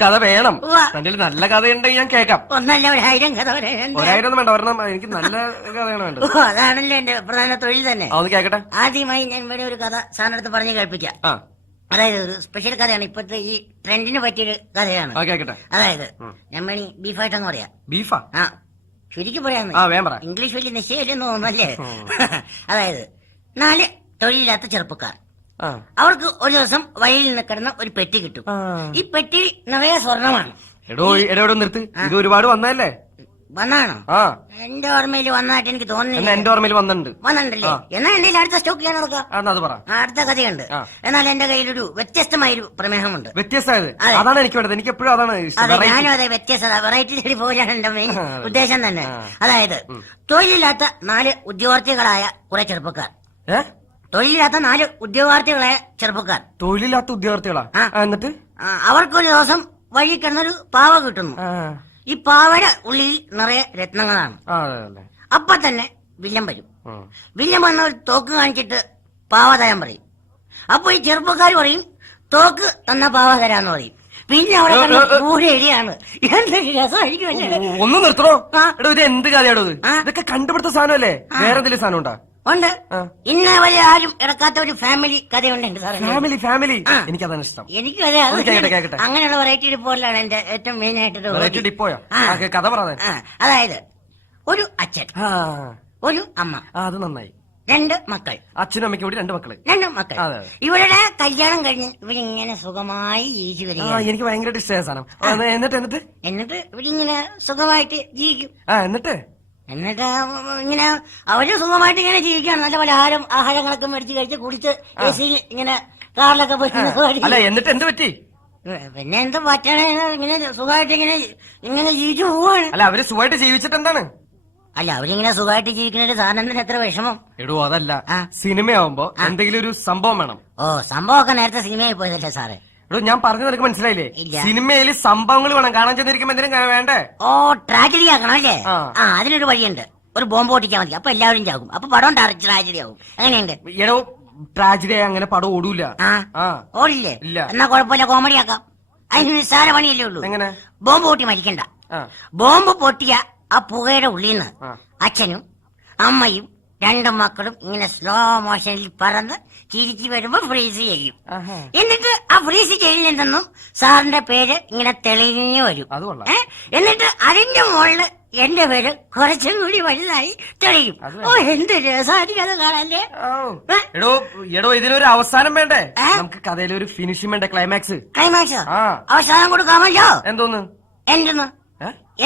കഥ വേണം. തന്റെ നല്ല കഥയുണ്ടെങ്കിൽ ഞാൻ കേൾക്കാം. ഒന്നല്ല, 1000 കഥ. 1000 വേണ്ട, ഒരെണ്ണം. എനിക്ക് നല്ല കഥയാണ് വേണ്ടത്. അതാണല്ലോ എന്റെ പ്രധാന തൊഴിൽ തന്നെ. അതൊന്ന് കേക്കട്ടെ. ആദ്യമായി ഞാൻ ഇവിടെ ഒരു കഥ സാറിന്റെ അടുത്ത് പറഞ്ഞു കേൾപ്പിക്കാം. അതായത് ഒരു സ്പെഷ്യൽ കഥയാണ്. ഇപ്പോഴത്തെ ഈ ട്രെൻഡിന് പറ്റിയൊരു കഥയാണ്. അതായത് ഞമ്മണി ബീഫായിട്ടങ്ങ് പറയാം. ബീഫാ? ചുരുക്കി പറയാന്ന്. ഇംഗ്ലീഷ് വലിയ നിശ്ചയമില്ലെന്ന് തോന്നുന്നല്ലേ? അതായത് 4 തൊഴിലില്ലാത്ത ചെറുപ്പക്കാർ. അവർക്ക് ഒരു ദിവസം വഴിയിൽ നിന്ന് കിടന്ന ഒരു പെട്ടി കിട്ടും. ഈ പെട്ടി നിറയെ സ്വർണമാണ്. നിർത്ത്, ഇത് ഒരുപാട് വന്നല്ലേ? വന്നാണോ? ആ എന്റെ ഓർമ്മയിൽ വന്നതായിട്ട് എനിക്ക് എന്നാ തോന്നുന്നില്ല. എന്റെ ഓർമ്മയിൽ വന്നിട്ടുണ്ട്. വന്നിട്ടുണ്ടല്ലേ? എന്നാ എന്റെ കയ്യിൽ അടുത്ത സ്റ്റോക്ക് ചെയ്യാൻ നടക്കാം. എന്നാ അത് പറ. അടുത്ത കഥയുണ്ട്. എന്നാൽ എന്റെ കയ്യിലൊരു വ്യത്യസ്തമായൊരു പ്രമേഹമുണ്ട്. വ്യത്യസ്തമായത് അതെ. അതാണ് എനിക്ക് വേണ്ടത്. എനിക്ക് എപ്പോഴും അതാണ് ഇഷ്ടം. അതെ, Variety. ഞാനും അതെ വ്യത്യസ്തത വെറൈറ്റി തേടി പോകാനാണ് എന്റെ മെയിൻ ഉദ്ദേശം തന്നെ. അതായത് തൊഴിലില്ലാത്ത 4 ഉദ്യോഗാർത്ഥികളായ കുറെ ചെറുപ്പക്കാർ. ഏ? തൊഴിലില്ലാത്ത 4 ഉദ്യോഗാർത്ഥികളായ ചെറുപ്പക്കാർ. തൊഴിലില്ലാത്ത ഉദ്യോഗാർത്ഥികളാ? ആ. എന്നിട്ട് അവർക്കൊരു ദിവസം വഴി കിടന്നൊരു പാവ കിട്ടുന്നു. ഈ പാവയുടെ ഉള്ളിൽ നിറയെ രത്നങ്ങളാണ്. അപ്പൊ തന്നെ വില്ലൻ വരും. വില്ലൻ വന്ന ഒരു തോക്ക് കാണിച്ചിട്ട് പാവ തരാൻ പറയും. അപ്പൊ ഈ ചെറുപ്പക്കാർ പറയും തോക്ക് തന്ന പാവ തരാന്ന് പറയും. പിന്നെ അവിടെ കൂടെ എഴുതിയാണ്. എന്തൊരു രസമായിരിക്കും അല്ലേ? ഒന്ന് നിർത്തണോ? ആ. എടോ ഇത് എന്ത് കഥയാടോ ഇത്? ആ. ഇതൊക്കെ കണ്ടുപിടുത്ത സാധനമല്ലേ? വേറെ എന്തെങ്കിലും സാധനം ഉണ്ടാ? ഉണ്ട്. ഇന്നേ വരെ ആരും ഇറക്കാത്ത ഒരു ഫാമിലി കഥയുണ്ട് സാറേ. ഫാമിലി ആ. എനിക്കതാണ് ഇഷ്ടം. എനിക്കും അതെ. ഒന്ന് കേക്കട്ടെ, കേക്കട്ടെ. അങ്ങനെയുള്ള വെറൈറ്റി ഡിപ്പോയിലാണ് എന്റെ ഏറ്റവും മെയിൻ ആയിട്ടൊരു വെറൈറ്റി ഡിപ്പോയോ? കഥ പറയാതെ. അതായത് ഒരു അച്ഛൻ, ഒരു അമ്മ, അത് നന്നായി. 2 മക്കൾ. അച്ഛനും അമ്മയ്ക്കും കൂടി 2 മക്കള്. 2 മക്കൾ. അതെ, അതെ. ഇവരുടെ കല്യാണം കഴിഞ്ഞ് ഇവരിങ്ങനെ സുഖമായി ജീവിച്ചു വരിക. എനിക്ക് ഭയങ്കരമായിട്ട് ഇഷ്ടമായ സാധനം. എന്നിട്ട് ഇവരിങ്ങനെ സുഖമായിട്ട് ജീവിക്കും. എന്നിട്ട് ഇങ്ങനെ അവര് സുഖമായിട്ട് ഇങ്ങനെ ജീവിക്കുകയാണ്. നല്ല പല ആഹാരങ്ങളൊക്കെ മേടിച്ച് കഴിച്ച് കുടിച്ച് AC ഇങ്ങനെ കാറിലൊക്കെ പോയി. അല്ല എന്നിട്ട് എന്ത് പറ്റി? പിന്നെ എന്താ പറ്റണ, ഇങ്ങനെ സുഖമായിട്ട് ഇങ്ങനെ ജീവിച്ചു പോവാണ്. അല്ല അവര് സുഖമായിട്ട് ജീവിച്ചിട്ട് എന്താണ്? അല്ല അവരിങ്ങനെ സുഖമായിട്ട് ജീവിക്കുന്നതിന് സാധനത്തിന് എത്ര വിഷമം. എടോ അതല്ല, സിനിമയാവുമ്പോ എന്തെങ്കിലും ഒരു സംഭവം വേണം. സംഭവമൊക്കെ നേരത്തെ സിനിമയിൽ പോയതല്ലേ സാറേ? എടോ ഞാൻ പറഞ്ഞത് നിനക്ക് മനസ്സിലായില്ലേ? ഇല്ല. സിനിമയിൽ സംഭവങ്ങൾ വേണം. കാണാൻ ചെന്നിരിക്കുമ്പോ എന്തിനും വേണ്ടേ? ട്രാജഡി ആക്കണം അല്ലേ? അതിനൊരു വഴിയുണ്ട്. ഒരു ബോംബ് പൊട്ടിക്കാൻ മതി, അപ്പൊ എല്ലാവരും ചാകും. അപ്പൊ പടം ട്രാജഡി ആവും. എങ്ങനെയുണ്ട്? എടോ ട്രാജഡി അങ്ങനെ പടം ഓടൂല. ഓടില്ലേ? എന്നാ കുഴപ്പമില്ല, കോമഡി ആക്കാം. അതിന് നിസ്സാര പണിയല്ലേ ഉള്ളൂ. എങ്ങനെ? ബോംബ് പൊട്ടി മരിക്കണ്ട. ബോംബ് പൊട്ടിയ ആ പുകയുടെ ഉള്ളിൽ നിന്ന് അച്ഛനും അമ്മയും 2 മക്കളും ഇങ്ങനെ സ്ലോ മോഷനിൽ പറന്ന് ചിരിച്ചു വരുമ്പോ ഫ്രീസ് ചെയ്യും. എന്നിട്ട് ആ ഫ്രീസ് ചെയ്യുന്നതിൽ നിന്നും സാറിന്റെ പേര് ഇങ്ങനെ തെളിഞ്ഞു വരും. എന്നിട്ട് അതിന്റെ മുകളില് എന്റെ പേര് കുറച്ചും കൂടി വലുതായി തെളിയും. എന്ത് രസമായിരിക്കും അത് കാണാല്ലേ? എടോ ഇതിനൊരു അവസാനം വേണ്ടേ? നമുക്ക് കഥയിൽ ഒരു ഫിനിഷിംഗ് വേണ്ടേ? ക്ലൈമാക്സ് അവസാനം കൊടുക്കാമല്ലോ. എന്തോന്ന്?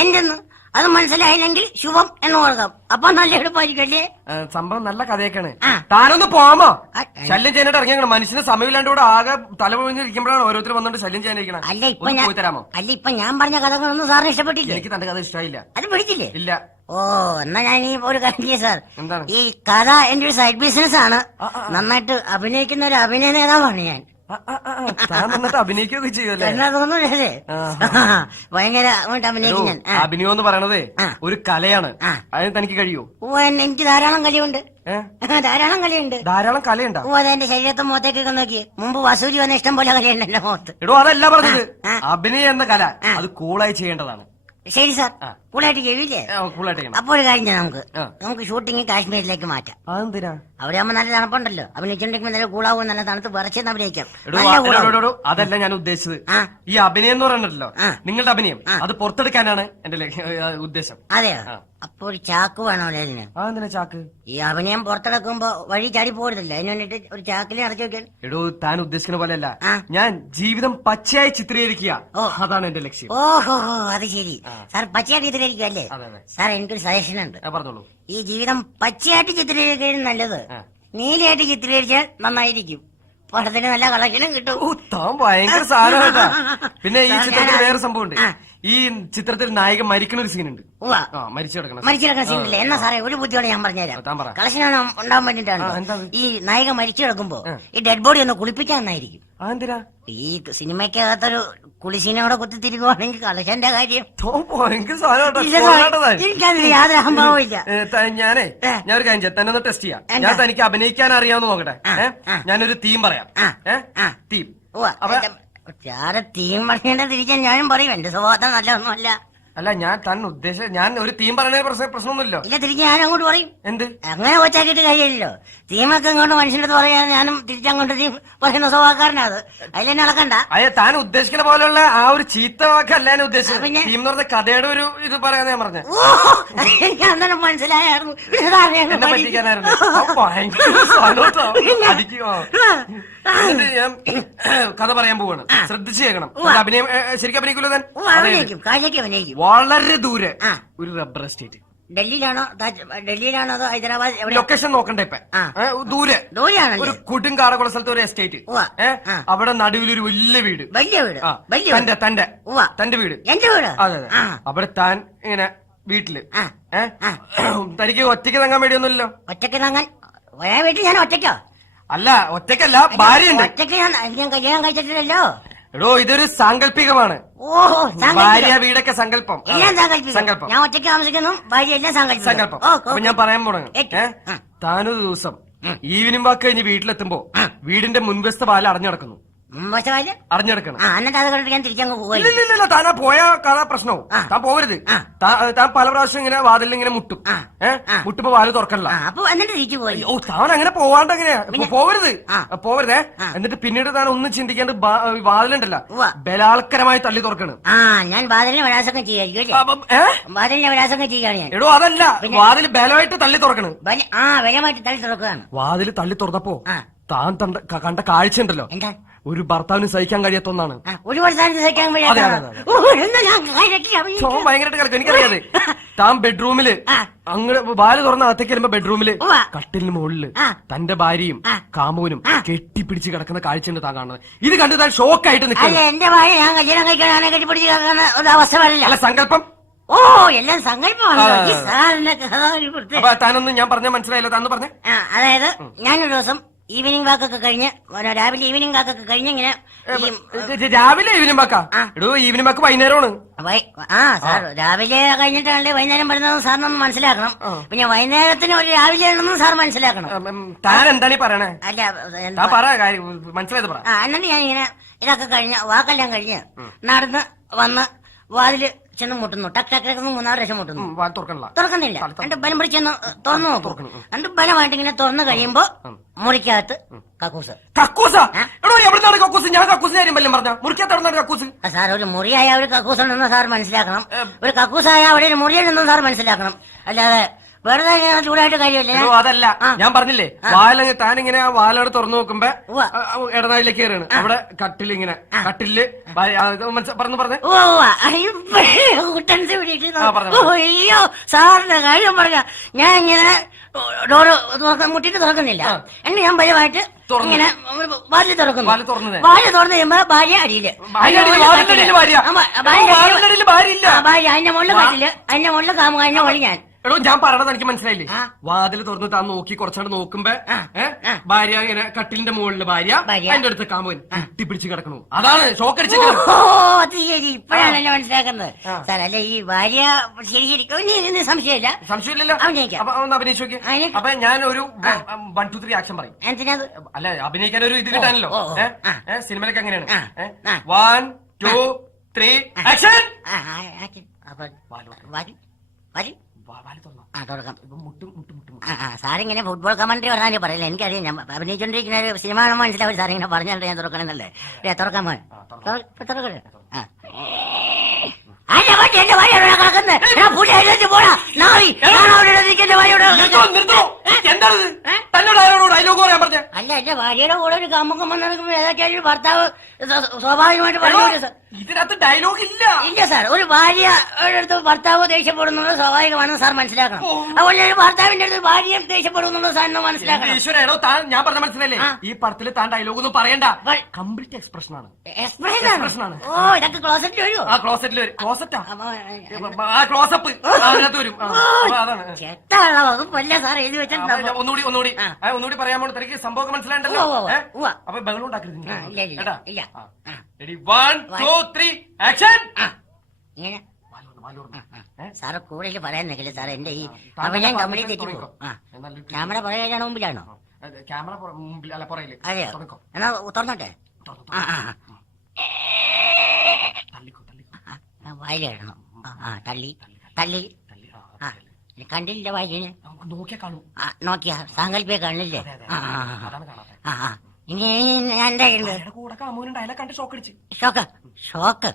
എന്തെന്ന് അത് മനസ്സിലായില്ലെങ്കിൽ ശുഭം എന്ന് കൊടുക്കാം. അപ്പൊ നല്ല എളുപ്പമായിരിക്കും അല്ലേ? സംഭവം നല്ല കഥയൊക്കെയാണ്. താനൊന്ന് പോമോ? ശല്യം ചെയ്യാനായിട്ട് ഇറങ്ങിയ മനുഷ്യന് സമയമില്ലാണ്ട് കൂടെ ആകെ തലപൊഴിഞ്ഞിരിക്കുമ്പോഴാണ് ഓരോരുത്തർ വന്നിട്ട് ശല്യം ചെയ്യാനിരിക്കണം. പോയി തരാമോ? അല്ല ഇപ്പൊ ഞാൻ പറഞ്ഞ കഥകളൊന്നും സാറിന് ഇഷ്ടപ്പെട്ടില്ല. എനിക്ക് തന്റെ കഥ ഇഷ്ടമായില്ല. അത് പിടിച്ചില്ലേ? ഇല്ല. എന്നാ ഞാൻ ഈ ഒരു കാര്യം ചെയ്യാം സാർ. എന്താണ്? ഈ കഥ എന്റെ ഒരു സൈഡ് ബിസിനസ് ആണ്. നന്നായിട്ട് അഭിനയിക്കുന്ന ഒരു അഭിനയ നേതാവാണ് ഞാൻ. താൻ നന്നായിട്ട് അഭിനയിക്കുകയൊക്കെ ചെയ്യുമല്ലേ? എന്നാ തോന്നുന്നല്ലേ? ഭയങ്കര അഭിനയിക്കും ഞാൻ. അഭിനയം എന്ന് പറയണതേ ഒരു കലയാണ്. അതിന് തനിക്ക് കഴിയോ? എനിക്ക് ധാരാളം കലയുണ്ട്. ധാരാളം കലയുണ്ട്. ധാരാളം കലയുണ്ടോ? അതെന്റെ ശരീരത്തെ മുഖത്തേക്കൊക്കെ നോക്കി. മുമ്പ് വസൂരി വന്ന ഇഷ്ടം പോലെ കലയുണ്ട് എന്റെ മുഖത്ത്. എടോ അതല്ല പറഞ്ഞത്. അഭിനയം എന്ന കല അത് കൂളായി ചെയ്യേണ്ടതാണ്. ശരി സാർ, കൂളായിട്ട് ചെയ്യില്ലേ? അപ്പൊ ഒരു കാര്യം ചെയ്യാം, നമുക്ക് ഷൂട്ടിങ് കാശ്മീരിലേക്ക് മാറ്റാം. അതെന്തിനാ? അവിടെ ആകുമ്പോ നല്ല തണുപ്പുണ്ടല്ലോ. അഭിനയിച്ചിട്ടുണ്ടെങ്കിൽ നല്ല കൂളാവും, നല്ല തണുത്ത് വിറച്ചെന്ന് അഭിനയിക്കാം. അതല്ല ഞാൻ ഉദ്ദേശിച്ചത്. ഈ അഭിനയം എന്ന് പറയണ്ടല്ലോ, നിങ്ങളുടെ അഭിനയം അത് പുറത്തെടുക്കാനാണ് എന്റെ ഉദ്ദേശം. അതെയോ? അപ്പൊ ഒരു ചാക്ക് വേണമല്ലോ ഇതിന്. അതെന്തിനാ ചാക്ക്? ഈ അഭിനയം പുറത്തെടുക്കുമ്പോ വഴി ചാടി പോരുന്നില്ല, അതിന് വേണ്ടിട്ട് ഒരു ചാക്കിൽ അടച്ചു വെക്കാൻ. എടോ താൻ ഉദ്ദേശിക്കുന്ന പോലെയല്ല, ഞാൻ ജീവിതം പച്ചയായി ചിത്രീകരിക്കുക, അതാണ് എന്റെ ലക്ഷ്യം. ഓഹോ, അത് ശരി. സാർ പച്ചയായിട്ട് ചിത്രീകരിക്കുക അല്ലേ? സാർ എനിക്കൊരു സജഷൻ ഉണ്ട്. പറഞ്ഞോളൂ. ഈ ജീവിതം പച്ചയായിട്ട് ചിത്രീകരിക്കാൻ നല്ലത് നീലയായിട്ട് ചിത്രീകരിച്ചാൽ നന്നായിരിക്കും. പടത്തിന് നല്ല കളക്ഷനും കിട്ടും. താൻ ഭയങ്കര സാധനം. പിന്നെ ഈ ചിത്രത്തിൽ വേറെ സംഭവം ഉണ്ട്. ഈ ചിത്രത്തിൽ നായകൻ മരിക്കുന്ന ഒരു സീനുണ്ട്. മരിച്ചു കിടക്കുന്ന സീനില്ലേ? എന്നാ സാറേ ഒരു ബുദ്ധിയോടെ ഞാൻ പറഞ്ഞുതരാം. കളക്ഷൻ ഉണ്ടാവാൻ വേണ്ടിട്ടാണ്. ഈ നായകൻ മരിച്ചു കിടക്കുമ്പോ ഈ ഡെഡ് ബോഡി ഒന്ന് കുളിപ്പിക്കാൻ നന്നായിരിക്കും. ഈ സിനിമയ്ക്കകത്തൊരു കുളിസീനോടെ കുത്തിത്തിരിക്കുവാണെങ്കിൽ കളക്ഷന്റെ കാര്യം എനിക്കതിൽ യാതൊരു അഹംഭാവവും ഇല്ല. ഞാനൊരു കാര്യം ചെയ്യാം, തന്നെ ഒന്ന് ടെസ്റ്റ് ചെയ്യാം. ഞാൻ തനിക്ക് അഭിനയിക്കാൻ അറിയാവുന്ന നോക്കട്ടെ. ഞാനൊരു തീം പറയാം. തീം തീം പറഞ്ഞേണ്ട തിരിച്ചാൽ ഞാനും പറയും എന്റെ സ്വഭാവം നല്ലതൊന്നുമല്ല. അല്ല ഞാൻ തന്നെ ഉദ്ദേശിച്ച ഞാൻ ഒരു തീം പറഞ്ഞ പ്രശ്നമൊന്നുമില്ലോ. ഇല്ല, തിരിച്ച് ഞാൻ അങ്ങോട്ട് പറയും. എന്ത്? അങ്ങനെ കൊച്ചാക്കിയിട്ട് കാര്യമില്ലല്ലോ. തീമൊക്കെ ഇങ്ങോട്ട് മനുഷ്യന്റെ അടുത്ത് പറയാൻ ഞാനും തിരിച്ചങ്ങോട്ട് തീം പറയുന്ന സ്വഭാവക്കാരനാ. അത് അതിലെന്നെ നടക്കണ്ട. അയ്യ താൻ ഉദ്ദേശിക്കുന്ന പോലെയുള്ള ആ ഒരു ചീത്ത വാക്കല്ല ഞാൻ ഉദ്ദേശിച്ചത്. തീം എന്ന് പറഞ്ഞ കഥയുടെ ഒരു ഇത് പറയാന്ന് ഞാൻ പറഞ്ഞത്. എനിക്ക് അന്നേരം മനസ്സിലായിരുന്നു. പറ്റിക്കാനായിരുന്നു. എന്നിട്ട് ഞാൻ കഥ പറയാൻ പോവാണ്, ശ്രദ്ധിച്ചു കേൾക്കണം. അഭിനയം ശരിക്കും അഭിനയിക്കൂലോ താൻ? അഭിനയിക്കും, കാഴ്ചയ്ക്ക് അഭിനയിക്കും. വളരെ ദൂരെ ഒരു റബ്ബർ എസ്റ്റേറ്റ്. ഡൽഹിയിലാണോ അതോ ഹൈദരാബാദ്? ലൊക്കേഷൻ നോക്കണ്ട ഇപ്പൊ. ദൂരെ ഒരു കൊടുങ്കാറകുള സ്ഥലത്ത് ഒരു എസ്റ്റേറ്റ്. അവിടെ നടുവിലൊരു വലിയ വീട്. വലിയ വീട്? തന്റെ വീട്. എന്റെ വീട്? അതെ അതെ. അവിടെ താൻ ഇങ്ങനെ വീട്ടില് തനിക്ക് ഒറ്റയ്ക്ക് തങ്ങാൻ വേണ്ടിയൊന്നുമില്ലല്ലോ. ഒറ്റയ്ക്ക് തങ്ങാൻ വീട്ടിൽ ഞാൻ ഒറ്റയ്ക്കോ? അല്ല, ഒറ്റയ്ക്കല്ല, ഭാര്യയുണ്ട്. ഒറ്റയ്ക്ക് ഞാൻ കല്യാണം കഴിച്ചിട്ടില്ലല്ലോ. എടോ, ഇതൊരു സാങ്കല്പികമാണ്. ഓഹോ, ഭാര്യ വീടൊക്കെ സങ്കല്പം. എല്ലാം സങ്കല്പം. ഞാൻ ഒറ്റയ്ക്ക് താമസിക്കുന്നു, ഭാര്യ എല്ലാം സങ്കല്പം. അപ്പൊ ഞാൻ പറയാൻ പോണേ, താനൊരു ദിവസം ഈവനിംഗ് വാക്ക് കഴിഞ്ഞ് വീട്ടിലെത്തുമ്പോ വീടിന്റെ മുൻവശത്തെ വാല അടഞ്ഞടക്കുന്നു. അറിഞ്ഞെടുക്കണം. എന്നിട്ട് അത് കണ്ടിട്ട് ഞാൻ തിരിച്ചങ്ങ് പോയി. ഇല്ല, താനാ പോയ കഥ പ്രശ്നവും. താൻ പോവരുത്. താൻ പല പ്രാവശ്യം ഇങ്ങനെ വാതിലിൽ ഇങ്ങനെ മുട്ടും. മുട്ടുമ്പോ വാല് തുറക്കണില്ല. അപ്പൊ എന്നിട്ട് തിരിച്ചു പോയി. ഓ, താൻ അങ്ങനെ പോവാണ്ട് എങ്ങനെയാ? പോവരുതേ. എന്നിട്ട് പിന്നീട് താൻ ഒന്നും ചിന്തിക്കാണ്ട് വാതിലുണ്ടല്ലോ ബലാത്കരമായി തള്ളി തുറക്കണ്. ഞാൻ വാതിലിനെ വിലാസൊക്കെ ചെയ്യായിരിക്കും. വാതിലിനെ വിലാസൊക്കെ ചെയ്യാണ് ഞാൻ. എടോ, അതല്ല, വാതിൽ ബലമായിട്ട് തള്ളി തുറക്കണ്. ബലമായിട്ട് തള്ളി തുറക്കുകയാണ്. വാതിൽ തള്ളി തുറന്നപ്പോ താൻ കണ്ട കാഴ്ച ഉണ്ടല്ലോ, ഒരു ഭർത്താവിന് സഹിക്കാൻ കഴിയാത്ത ഒന്നാണ്. ഒരു ഭർത്താവിന് സഹിക്കാൻ ഭയങ്കരമായിട്ട് കളിക്കും, എനിക്കറിയാതെ. താൻ ബെഡ്റൂമില് അങ്ങനെ വാല് തുറന്ന അകത്തേക്ക് വരുമ്പോ ബെഡ്റൂമില് കട്ടിലിന് മുകളില് തന്റെ ഭാര്യയും കാമുവിനും കെട്ടിപ്പിടിച്ച് കിടക്കുന്ന കാഴ്ചയുണ്ട് താൻ കാണുന്നത്. ഇത് കണ്ട് താൻ ഷോക്കായിട്ട് നിൽക്കുന്നത്. എന്റെ ഭാര്യ ഞാൻ കല്യാണം കഴിക്കാനാണ് കെട്ടിപ്പിടിച്ച് കിടക്കുന്ന ഒരു അവസ്ഥ വരില്ല. അല്ല, സങ്കല്പം. ഓ, എല്ലാം സങ്കല്പമാണ്. താനൊന്നും ഞാൻ പറഞ്ഞ മനസ്സിലായില്ല, താന്ന് പറഞ്ഞേ. അതായത് ഞാനൊരു ദിവസം ഈവനിംഗ് വാക്കൊക്കെ കഴിഞ്ഞ് രാവിലെ ഈവനിംഗ് വാക്കൊക്കെ കഴിഞ്ഞ് ഇങ്ങനെ രാവിലെ ഈവനിംഗ് വാക്കാ? എടോ, ഈവനിംഗ് വാക്ക് വൈകുന്നേരമാണ്. സാർ രാവിലെ കഴിഞ്ഞിട്ടാണല്ലേ വൈകുന്നേരം വരുന്നതെന്ന് സാറിനൊന്ന് മനസ്സിലാക്കണം. പിന്നെ വൈകുന്നേരത്തിന് ഒരു രാവിലെ ആണെന്നും സാർ മനസ്സിലാക്കണം. താൻ എന്താണ് ഈ പറയണേ? അല്ല, മനസ്സിലായത് പറ. എന്നിട്ട് ഞാനിങ്ങനെ ഇതൊക്കെ കഴിഞ്ഞ് വാക്കെല്ലാം കഴിഞ്ഞ് നടന്ന് വന്ന് വാതില് ചെന്ന് മുട്ടുന്നു. ടക്ക് ടക്ക് 3-4 പ്രാവശ്യം മുട്ടുന്നു. തുറക്കുന്നില്ല. എന്റെ ബലം പിടിച്ചെന്ന് തുറന്നു നോക്കും. എന്റെ ബലമായിട്ട് ഇങ്ങനെ തുറന്നു കഴിയുമ്പോ മുറിക്കകത്ത് കക്കൂസ്. സാർ, ഒരു മുറിയായ ഒരു കക്കൂസ് ഉണ്ടെന്ന് സാർ മനസ്സിലാക്കണം. ഒരു കക്കൂസായ അവിടെ ഒരു മുറിയുണ്ടെന്നും സാർ മനസ്സിലാക്കണം. അല്ലാതെ വെറുതെ ചൂടായിട്ട് കാര്യമില്ല. അതല്ല, ഞാൻ പറഞ്ഞില്ലേ, വാലങ്ങ് താനിങ്ങനെ ആ വാലോട് തുറന്നു നോക്കുമ്പോ ഇടനാഴിലേക്ക് കയറാണ്. അവിടെ കട്ടിലിങ്ങനെ കട്ടില് പറഞ്ഞേ. അയ്യോ, സാറിന്റെ കാര്യം പറഞ്ഞ ഞാൻ ഇങ്ങനെ ഡോറ് മുട്ടിട്ട് തുറക്കുന്നില്ല. എന്നെ ഞാൻ ഭയമായിട്ട് ഇങ്ങനെ വാല് തുറക്കുന്നു. വാല് തുറന്നു കഴിയുമ്പോ ഭാര്യ അടിയില്. ഭാര്യ അതിന്റെ മുകളിൽ കട്ടില്, അതിന്റെ മുകളിൽ കാമുക, അതിന്റെ മുകളിൽ ഞാൻ. എടോ, ഞാൻ പറഞ്ഞത് എനിക്ക് മനസ്സിലായില്ലേ? വാതിൽ തുറന്ന് താൻ നോക്കി കുറച്ചാണ്ട് നോക്കുമ്പോ ഭാര്യ ഇങ്ങനെ കട്ടിലിന്റെ മുകളില് ഭാര്യ, അതിന്റെ അടുത്ത് കാമുകൻ കെട്ടിപ്പിടിച്ച് കിടക്കണു. അതാണ് ഷോക്ക് അടിച്ചത്. ഇപ്പോഴാണ് എന്നെ മനസ്സിലാക്കുന്നത്. സാർ, അല്ല ഈ ഭാര്യ ശരിക്കും സംശയമില്ല. സംശയമില്ലല്ലോ. ഒന്ന് അഭിനയിച്ചു നോക്കി. അപ്പൊ ഞാൻ ഒരു 1, 2, 3 ആക്ഷൻ പറയും. അല്ല, അഭിനയിക്കാൻ ഒരു ഇത് കിട്ടാനല്ലോ. സിനിമയിലൊക്കെ എങ്ങനെയാണ്? 1, 2, 3 ആക്ഷൻ. സാറിങ്ങനെ ഫുട്ബോൾ കമന്ററി പറഞ്ഞാൽ പറയില്ല. എനിക്കറിയാം, ഞാൻ അഭിനയിച്ചോണ്ടിരിക്കുന്ന ഒരു സിനിമ മനസ്സിലാവും. സാറിങ്ങനെ പറഞ്ഞാൽ ഞാൻ തുറക്കണമെന്നല്ലേ. തുറക്കാൻ പോയി എന്റെ ഭാര്യ കിടക്കുന്നത്. പോടാ നാളെ അല്ല, എന്റെ ഭാര്യയുടെ കൂടെ ഒരു കാമുകം വന്നെടുക്കുമ്പോ ഏതൊക്കെയാലും ഒരു ഭർത്താവ് സ്വാഭാവികമായിട്ട് പറഞ്ഞു. ഇതിനകത്ത് ഡയലോഗ് ഇല്ല. ഇല്ല സാർ, ഒരു ഭാര്യയുടെ അടുത്ത് ഭർത്താവ് ദേഷ്യപ്പെടുന്നത് സ്വാഭാവികമാണെന്ന് സാർ മനസ്സിലാക്കണം. അതുപോലെ ഭർത്താവിന്റെ അടുത്ത് ഭാര്യയും ദേഷ്യപ്പെടുന്നുള്ളത് സാറിന് മനസ്സിലാക്കണം. ഈശ്വരോ, ഞാൻ പറഞ്ഞ മനസ്സിലല്ലേ, ഈ പടത്തില് താൻ ഡയലോഗ് ഒന്നും പറയണ്ട. കംപ്ലീറ്റ് എക്സ്പ്രഷൻ ആണ്. ഓ, ഇതൊക്കെ ക്ലോസറ്റിൽ വരുമോ? ആ, ക്ലോസറ്റിൽ വരും. ക്ലോസറ്റാ, ക്ലോസപ്പ് അതിനകത്ത് വരും. അതാണ് വകുപ്പല്ല സാർ എഴുതി വെച്ചിട്ടുണ്ട്. ഒന്നുകൂടി പറയാമോ? തനിക്ക് സംഭവം മനസ്സിലായിട്ടല്ലോ. അപ്പൊ ബഹളം ഉണ്ടാക്കരുത്. 1, 2, 3 ആക്ഷൻ. സാറ് കൂടുതൽ പറയാൻ നിൽക്കില്ല സാർ. എന്റെ ഈ അഭിനയം കമ്പനി തെറ്റിപ്പോ. ക്യാമറ പുറകിലാണോ മുമ്പിലാണോ? ക്യാമറ മുമ്പിൽ, പുറകില്. അതെയോ? എന്നാ തുറന്നോട്ടെ. വായിലിടണം. തള്ളി തള്ളി. കണ്ടില്ല വായിലിന്? നോക്കിയാ സാങ്കല്പിക കാണില്ലേ? ഇനി ഞാൻ ഷോക്ക് ഷോക്ക്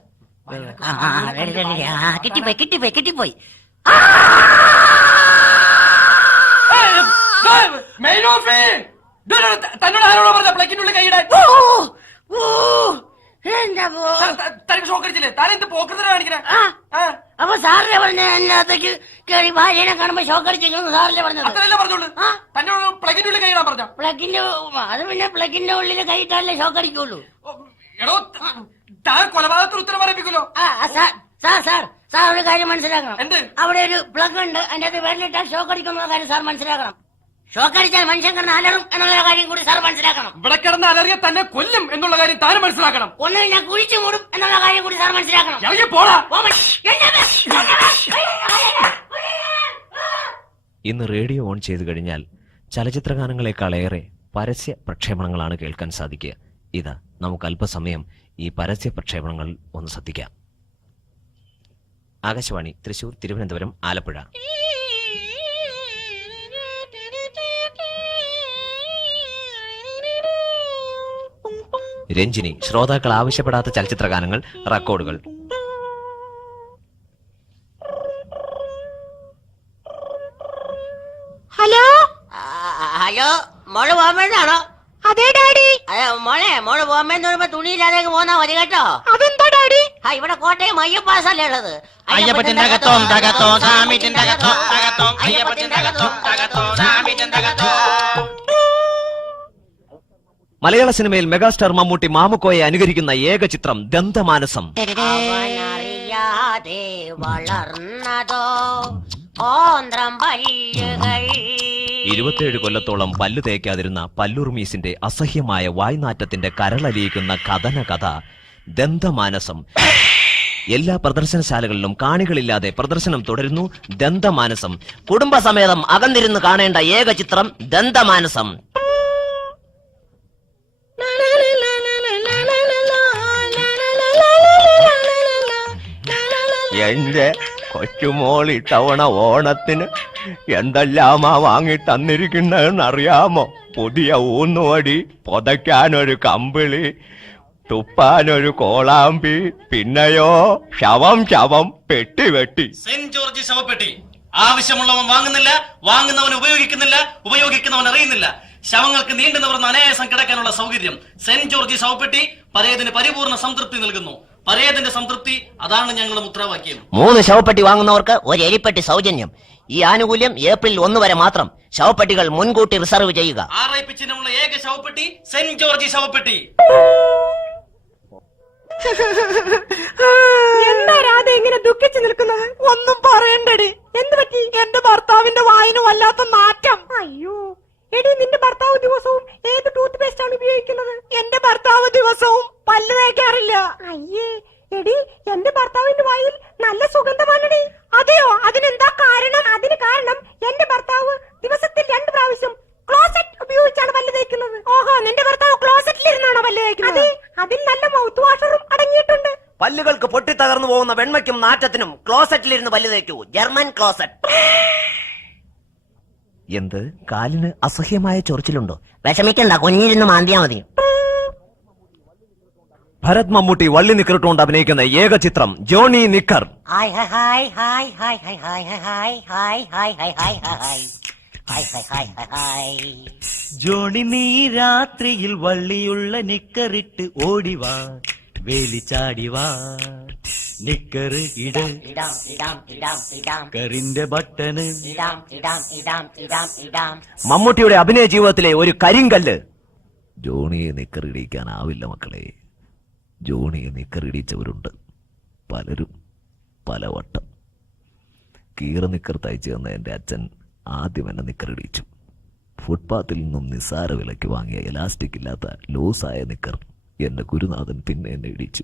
കിട്ടിപ്പോയി. തന്നോട് ആരോട് പറഞ്ഞ പ്ലഗിനുള്ളിൽ കൈയിടാൻ? തനിക്ക് ഷോക്ക് അടിച്ചില്ലേ? താനെന്ത് പോക്കത്തിനാ കാണിക്കണേ? അപ്പൊ സാറിനെ പറഞ്ഞ അതിനകത്തേക്ക് കയറി ഭാര്യനെ കാണുമ്പോ ഷോക്ക് അടിച്ചിരിക്കുന്നു സാറിനെ പറഞ്ഞത്. അത്രയല്ലേ പറഞ്ഞോളൂ. തന്നോട് പ്ലഗിന്റെ ഉള്ളിൽ കൈയിടാൻ പറഞ്ഞ? പ്ലഗിന്റെ അത് പിന്നെ പ്ലഗിന്റെ ഉള്ളിൽ കൈയിട്ടാലേ ഷോക്ക് അടിക്കുള്ളൂ. എടോ താൻ കൊലപാതകത്തിന് ഉത്തരം പറയിപ്പിക്കുമല്ലോ. സാർ ഒരു കാര്യം മനസ്സിലാക്കണം. എന്ത്? അവിടെ ഒരു പ്ലഗ് ഉണ്ട്, അതിന്റെ അത് വെള്ളിട്ടാൽ ഷോക്ക് അടിക്കുന്ന കാര്യം സാർ മനസ്സിലാക്കണം. ഷോക്ക് അടിച്ചാൽ മനുഷ്യൻ കിടന്ന് അലറും എന്നുള്ള കാര്യം കൂടി സാർ മനസ്സിലാക്കണം. ഇവിടെ കിടന്ന് അലറിയ തന്നെ കൊല്ലും എന്നുള്ള കാര്യം താനും മനസ്സിലാക്കണം. ഒന്ന് ഞാൻ കുഴിച്ചു മൂടും എന്നുള്ള കാര്യം കൂടി സാർ മനസ്സിലാക്കണം. ഇറങ്ങി പോടാ. ഇന്ന് റേഡിയോ ഓൺ ചെയ്തു കഴിഞ്ഞാൽ ചലച്ചിത്രഗാനങ്ങളെക്കാളേറെ പരസ്യ പ്രക്ഷേപണങ്ങളാണ് കേൾക്കാൻ സാധിക്കുക. ഇതാ നമുക്ക് അല്പസമയം ഈ പരസ്യ പ്രക്ഷേപണങ്ങൾ ഒന്ന് ശ്രദ്ധിക്കാം. ആകാശവാണി തൃശൂർ, തിരുവനന്തപുരം, ആലപ്പുഴ. രഞ്ജിനി, ശ്രോതാക്കൾ ആവശ്യപ്പെടാത്ത ചലച്ചിത്രഗാനങ്ങൾ, റെക്കോർഡുകൾ. ഹലോ ഹലോ, മോള് ബോംബെന്നാണോ? അതെ ഡാഡി. മോള് ബോംബെന്ന് പറയുമ്പോ തുണിയില്ലാതേക്ക് പോന്നാ മതി കേട്ടോ. അതെന്താ ഡാഡി? ഇവിടെ കോട്ടയം അയ്യപ്പാസല്ലേ ഉള്ളത്. അയ്യപ്പത്തിന്റെ അകത്തോം തകത്തോം സാമിറ്റിന്റെ അകത്തോം തകത്തോം അയ്യപ്പത്തിന്റെ അകത്തോം തകത്തോം സാമിറ്റിന്റെ അകത്തോം. മലയാള സിനിമയിൽ മെഗാസ്റ്റാർ മമ്മൂട്ടി മാമുക്കോയെ അനുകരിക്കുന്ന ഏക ചിത്രം ദന്തമാനസം. അവനറിയാതെ വളർന്നതോ ഓന്ത്രം പല്ലുകൾ. 27 കൊല്ലത്തോളം പല്ലു തേക്കാതിരുന്ന പല്ലുറുമീസിന്റെ അസഹ്യമായ വായ്നാറ്റത്തിന്റെ കരളലിയിക്കുന്ന കഥന കഥ ദന്തമാനസം. എല്ലാ പ്രദർശനശാലകളിലും കാണികളില്ലാതെ പ്രദർശനം തുടരുന്നു. ദന്തമാനസം കുടുംബസമേതം അകന്നിരുന്ന് കാണേണ്ട ഏക ചിത്രം ദന്തമാനസം. എന്റെ കൊച്ചുമോൾ ഇത്തവണ ഓണത്തിന് എന്തെല്ലാമാ വാങ്ങി തന്നിരിക്കുന്നതെന്നറിയാമോ? പുതിയ ഊന്നുവടി, പുതയ്ക്കാനൊരു കമ്പിളി, തുപ്പാനൊരു കോളാമ്പി, പിന്നെയോ ശവം പെട്ടി. സെന്റ് ജോർജ് ശവപ്പെട്ടി ആവശ്യമുള്ളവൻ വാങ്ങുന്നില്ല, വാങ്ങുന്നവൻ ഉപയോഗിക്കുന്നില്ല, ഉപയോഗിക്കുന്നവൻ അറിയുന്നില്ല. ശവങ്ങൾക്ക് നീണ്ടു നിവർന്ന അനായാസം കിടക്കാനുള്ള സൗകര്യം. സെന്റ് ജോർജ് ശവപ്പെട്ടി പരേതിന് പരിപൂർണ സംതൃപ്തി നൽകുന്നു. പരേതിന്റെ സംതൃപ്തി, അതാണ് ഞങ്ങളുടെ മുദ്രാവാക്യം. 3 ശവപ്പെട്ടി വാങ്ങുന്നവർക്ക് ഒരു എലിപ്പെട്ടി സൗജന്യം. ഈ ആനുകൂല്യം ഏപ്രിൽ 1 വരെ മാത്രം. ശവപ്പെട്ടികൾ മുൻകൂട്ടി റിസർവ് ചെയ്യുക. RIP ചിഹ്നമുള്ള ഏക ശവപ്പെട്ടി സെന്റ് ജോർജ് ശവപ്പെട്ടി. എന്താ രാധ ഇങ്ങനെ ദുഃഖിച്ചു നിൽക്കുന്നത്? ഒന്നും പറയണ്ടടി. എന്ത് പറ്റി? എന്റെ ഭർത്താവിന്റെ വായിന് വല്ലാത്ത നാറ്റം. അയ്യോ എടി, നിന്റെ ഭർത്താവ് ദിവസവും ഏത് ടൂത്ത് പേസ്റ്റ് ആണ് ഉപയോഗിക്കുന്നത്? എന്റെ ഭർത്താവ് ദിവസവും പല്ല് തേക്കാറില്ല. അയ്യേ എടി, എന്റെ ഭർത്താവിന്റെ വായിൽ നല്ല സുഗന്ധമാണടി. അതെയോ? അതിനെന്താ കാരണം? അതിന് കാരണം എന്റെ ഭർത്താവ് ദിവസത്തിൽ 2 പ്രാവശ്യം ക്ലോസറ്റ് ഉപയോഗിച്ചാണ് പല്ല് തേക്കുന്നത്. ഓഹോ, നിന്റെ ഭർത്താവ് ക്ലോസറ്റിലിരുന്നാണോ പല്ല് തേക്കുന്നത്? അതിൽ നല്ല മൗത്ത് വാഷറും അടങ്ങിയിട്ടുണ്ട്. പല്ലുകൾക്ക് പൊട്ടിത്തകർന്നു പോകുന്ന വെണ്മയ്ക്കും നാറ്റത്തിനും ക്ലോസറ്റിലിരുന്ന് പല്ല് തേക്കൂ. German closet. എന്ത്? കാലിന് അസഹ്യമായ ചൊറിച്ചിലുണ്ടോ? വിഷമിക്കണ്ട, കുഞ്ഞിരുന്ന് മാന്തിയാ മതി. ഭരത് മമ്മൂട്ടി വള്ളി നിക്കറിട്ടുകൊണ്ട് അഭിനയിക്കുന്ന ഏക ചിത്രം Johnny knicker. Hi hi hi hi hi hi hi hi hi hi hi hi hi hi hi hi. Johnny നീ രാത്രിയിൽ വള്ളിയുള്ള നിക്കറിട്ട് ഓടിവാ, വേലി ചാടിവാ, നിക്കറ് ഇട ഇടാം ഇടാം ഇടാം ഇടാം കറിന്റെ ബട്ടണ്. ഇടാം ഇടാം ഇടാം ഇടാം ഇടാം. മമ്മൂട്ടിയുടെ അഭിനയ ജീവിതത്തിലെ ഒരു കരിങ്കല്ല്. ജോണിയെ നിക്കറിടിക്കാനാവില്ല മക്കളെ. ജോണിയെ നിക്കറിടിച്ചവരുണ്ട് പലരും, പലവട്ടം. കീറ നിക്കർ തയ്ച്ചു തന്ന എൻ്റെ അച്ഛൻ ആദ്യം എന്നെ നിക്കറിടിച്ചു. ഫുട്പാത്തിൽ നിന്നും നിസ്സാര വിലയ്ക്ക് വാങ്ങിയ എലാസ്റ്റിക് ഇല്ലാത്ത ലൂസായ നിക്കർ എന്റെ ഗുരുനാഥൻ പിന്നെ എന്നെ ഇടിച്ചു.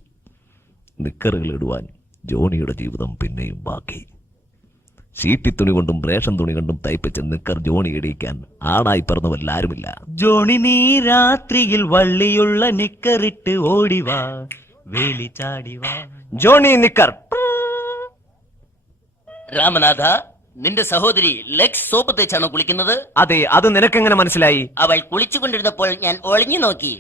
നിക്കറുകൾ ഇടുവാൻ ജോണിയുടെ ജീവിതം പിന്നെയും ബാക്കി. ഷീറ്റിത്തുണി കൊണ്ടും റേഷൻ തുണി കൊണ്ടും തയ്പ്പിച്ച നിക്കർ ജോണി ഇടിക്കാൻ ആണായി പിറന്നവല്ലാരുമില്ല. ജോണി നീ രാത്രിയിൽ വള്ളിയുള്ള നിക്കറിട്ട് ഓടിവാ, വേലി ചാടിവാ. ജോണി നിക്കർ. രാമനാഥ, നിന്റെ സഹോദരി ലെക്സ് സോപ്പ് തേച്ചാണോ കുളിക്കുന്നത്? അതെ, അത് നിനക്കെങ്ങനെ മനസ്സിലായി? അവൾ കുളിച്ചുകൊണ്ടിരുന്നപ്പോൾ ഞാൻ ഒളിഞ്ഞു നോക്കി.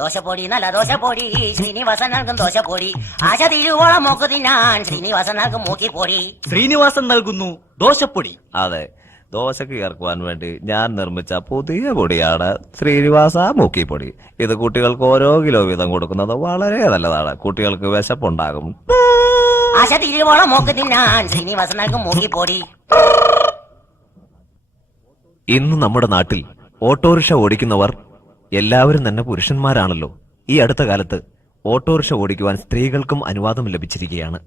ദോശപ്പൊടി, നല്ല ദോശപ്പൊടി, ശ്രീനിവാസൻ നൽകും ദോശപ്പൊടി. ആശ തിരുവോളം മോക്ക് തിന്നാൻ ശ്രീനിവാസൻ നൽകും മൂക്കിപ്പൊടി. ശ്രീനിവാസൻ നൽകുന്നു ദോശപ്പൊടി. അതെ, ദോശക്ക് ചേർക്കുവാൻ വേണ്ടി ഞാൻ നിർമ്മിച്ച പുതിയ പൊടിയാണ് ശ്രീനിവാസ മൂക്കിപ്പൊടി. ഇത് കുട്ടികൾക്ക് ഓരോ കിലോ വീതം കൊടുക്കുന്നത് വളരെ നല്ലതാണ്. കുട്ടികൾക്ക് വിശപ്പുണ്ടാകും. ആശ തിരുവോളം മൂക്ക് തിന്നാൻ ശ്രീനിവാസനാൾക്ക് മൂക്കിപ്പൊടി. ഇന്ന് നമ്മുടെ നാട്ടിൽ ഓട്ടോറിക്ഷ ഓടിക്കുന്നവർ എല്ലാവരും തന്നെ പുരുഷന്മാരാണല്ലോ. ഈ അടുത്ത കാലത്ത് ഓട്ടോറിക്ഷ ഓടിക്കുവാൻ സ്ത്രീകൾക്കും അനുവാദം ലഭിച്ചിരിക്കുകയാണ്.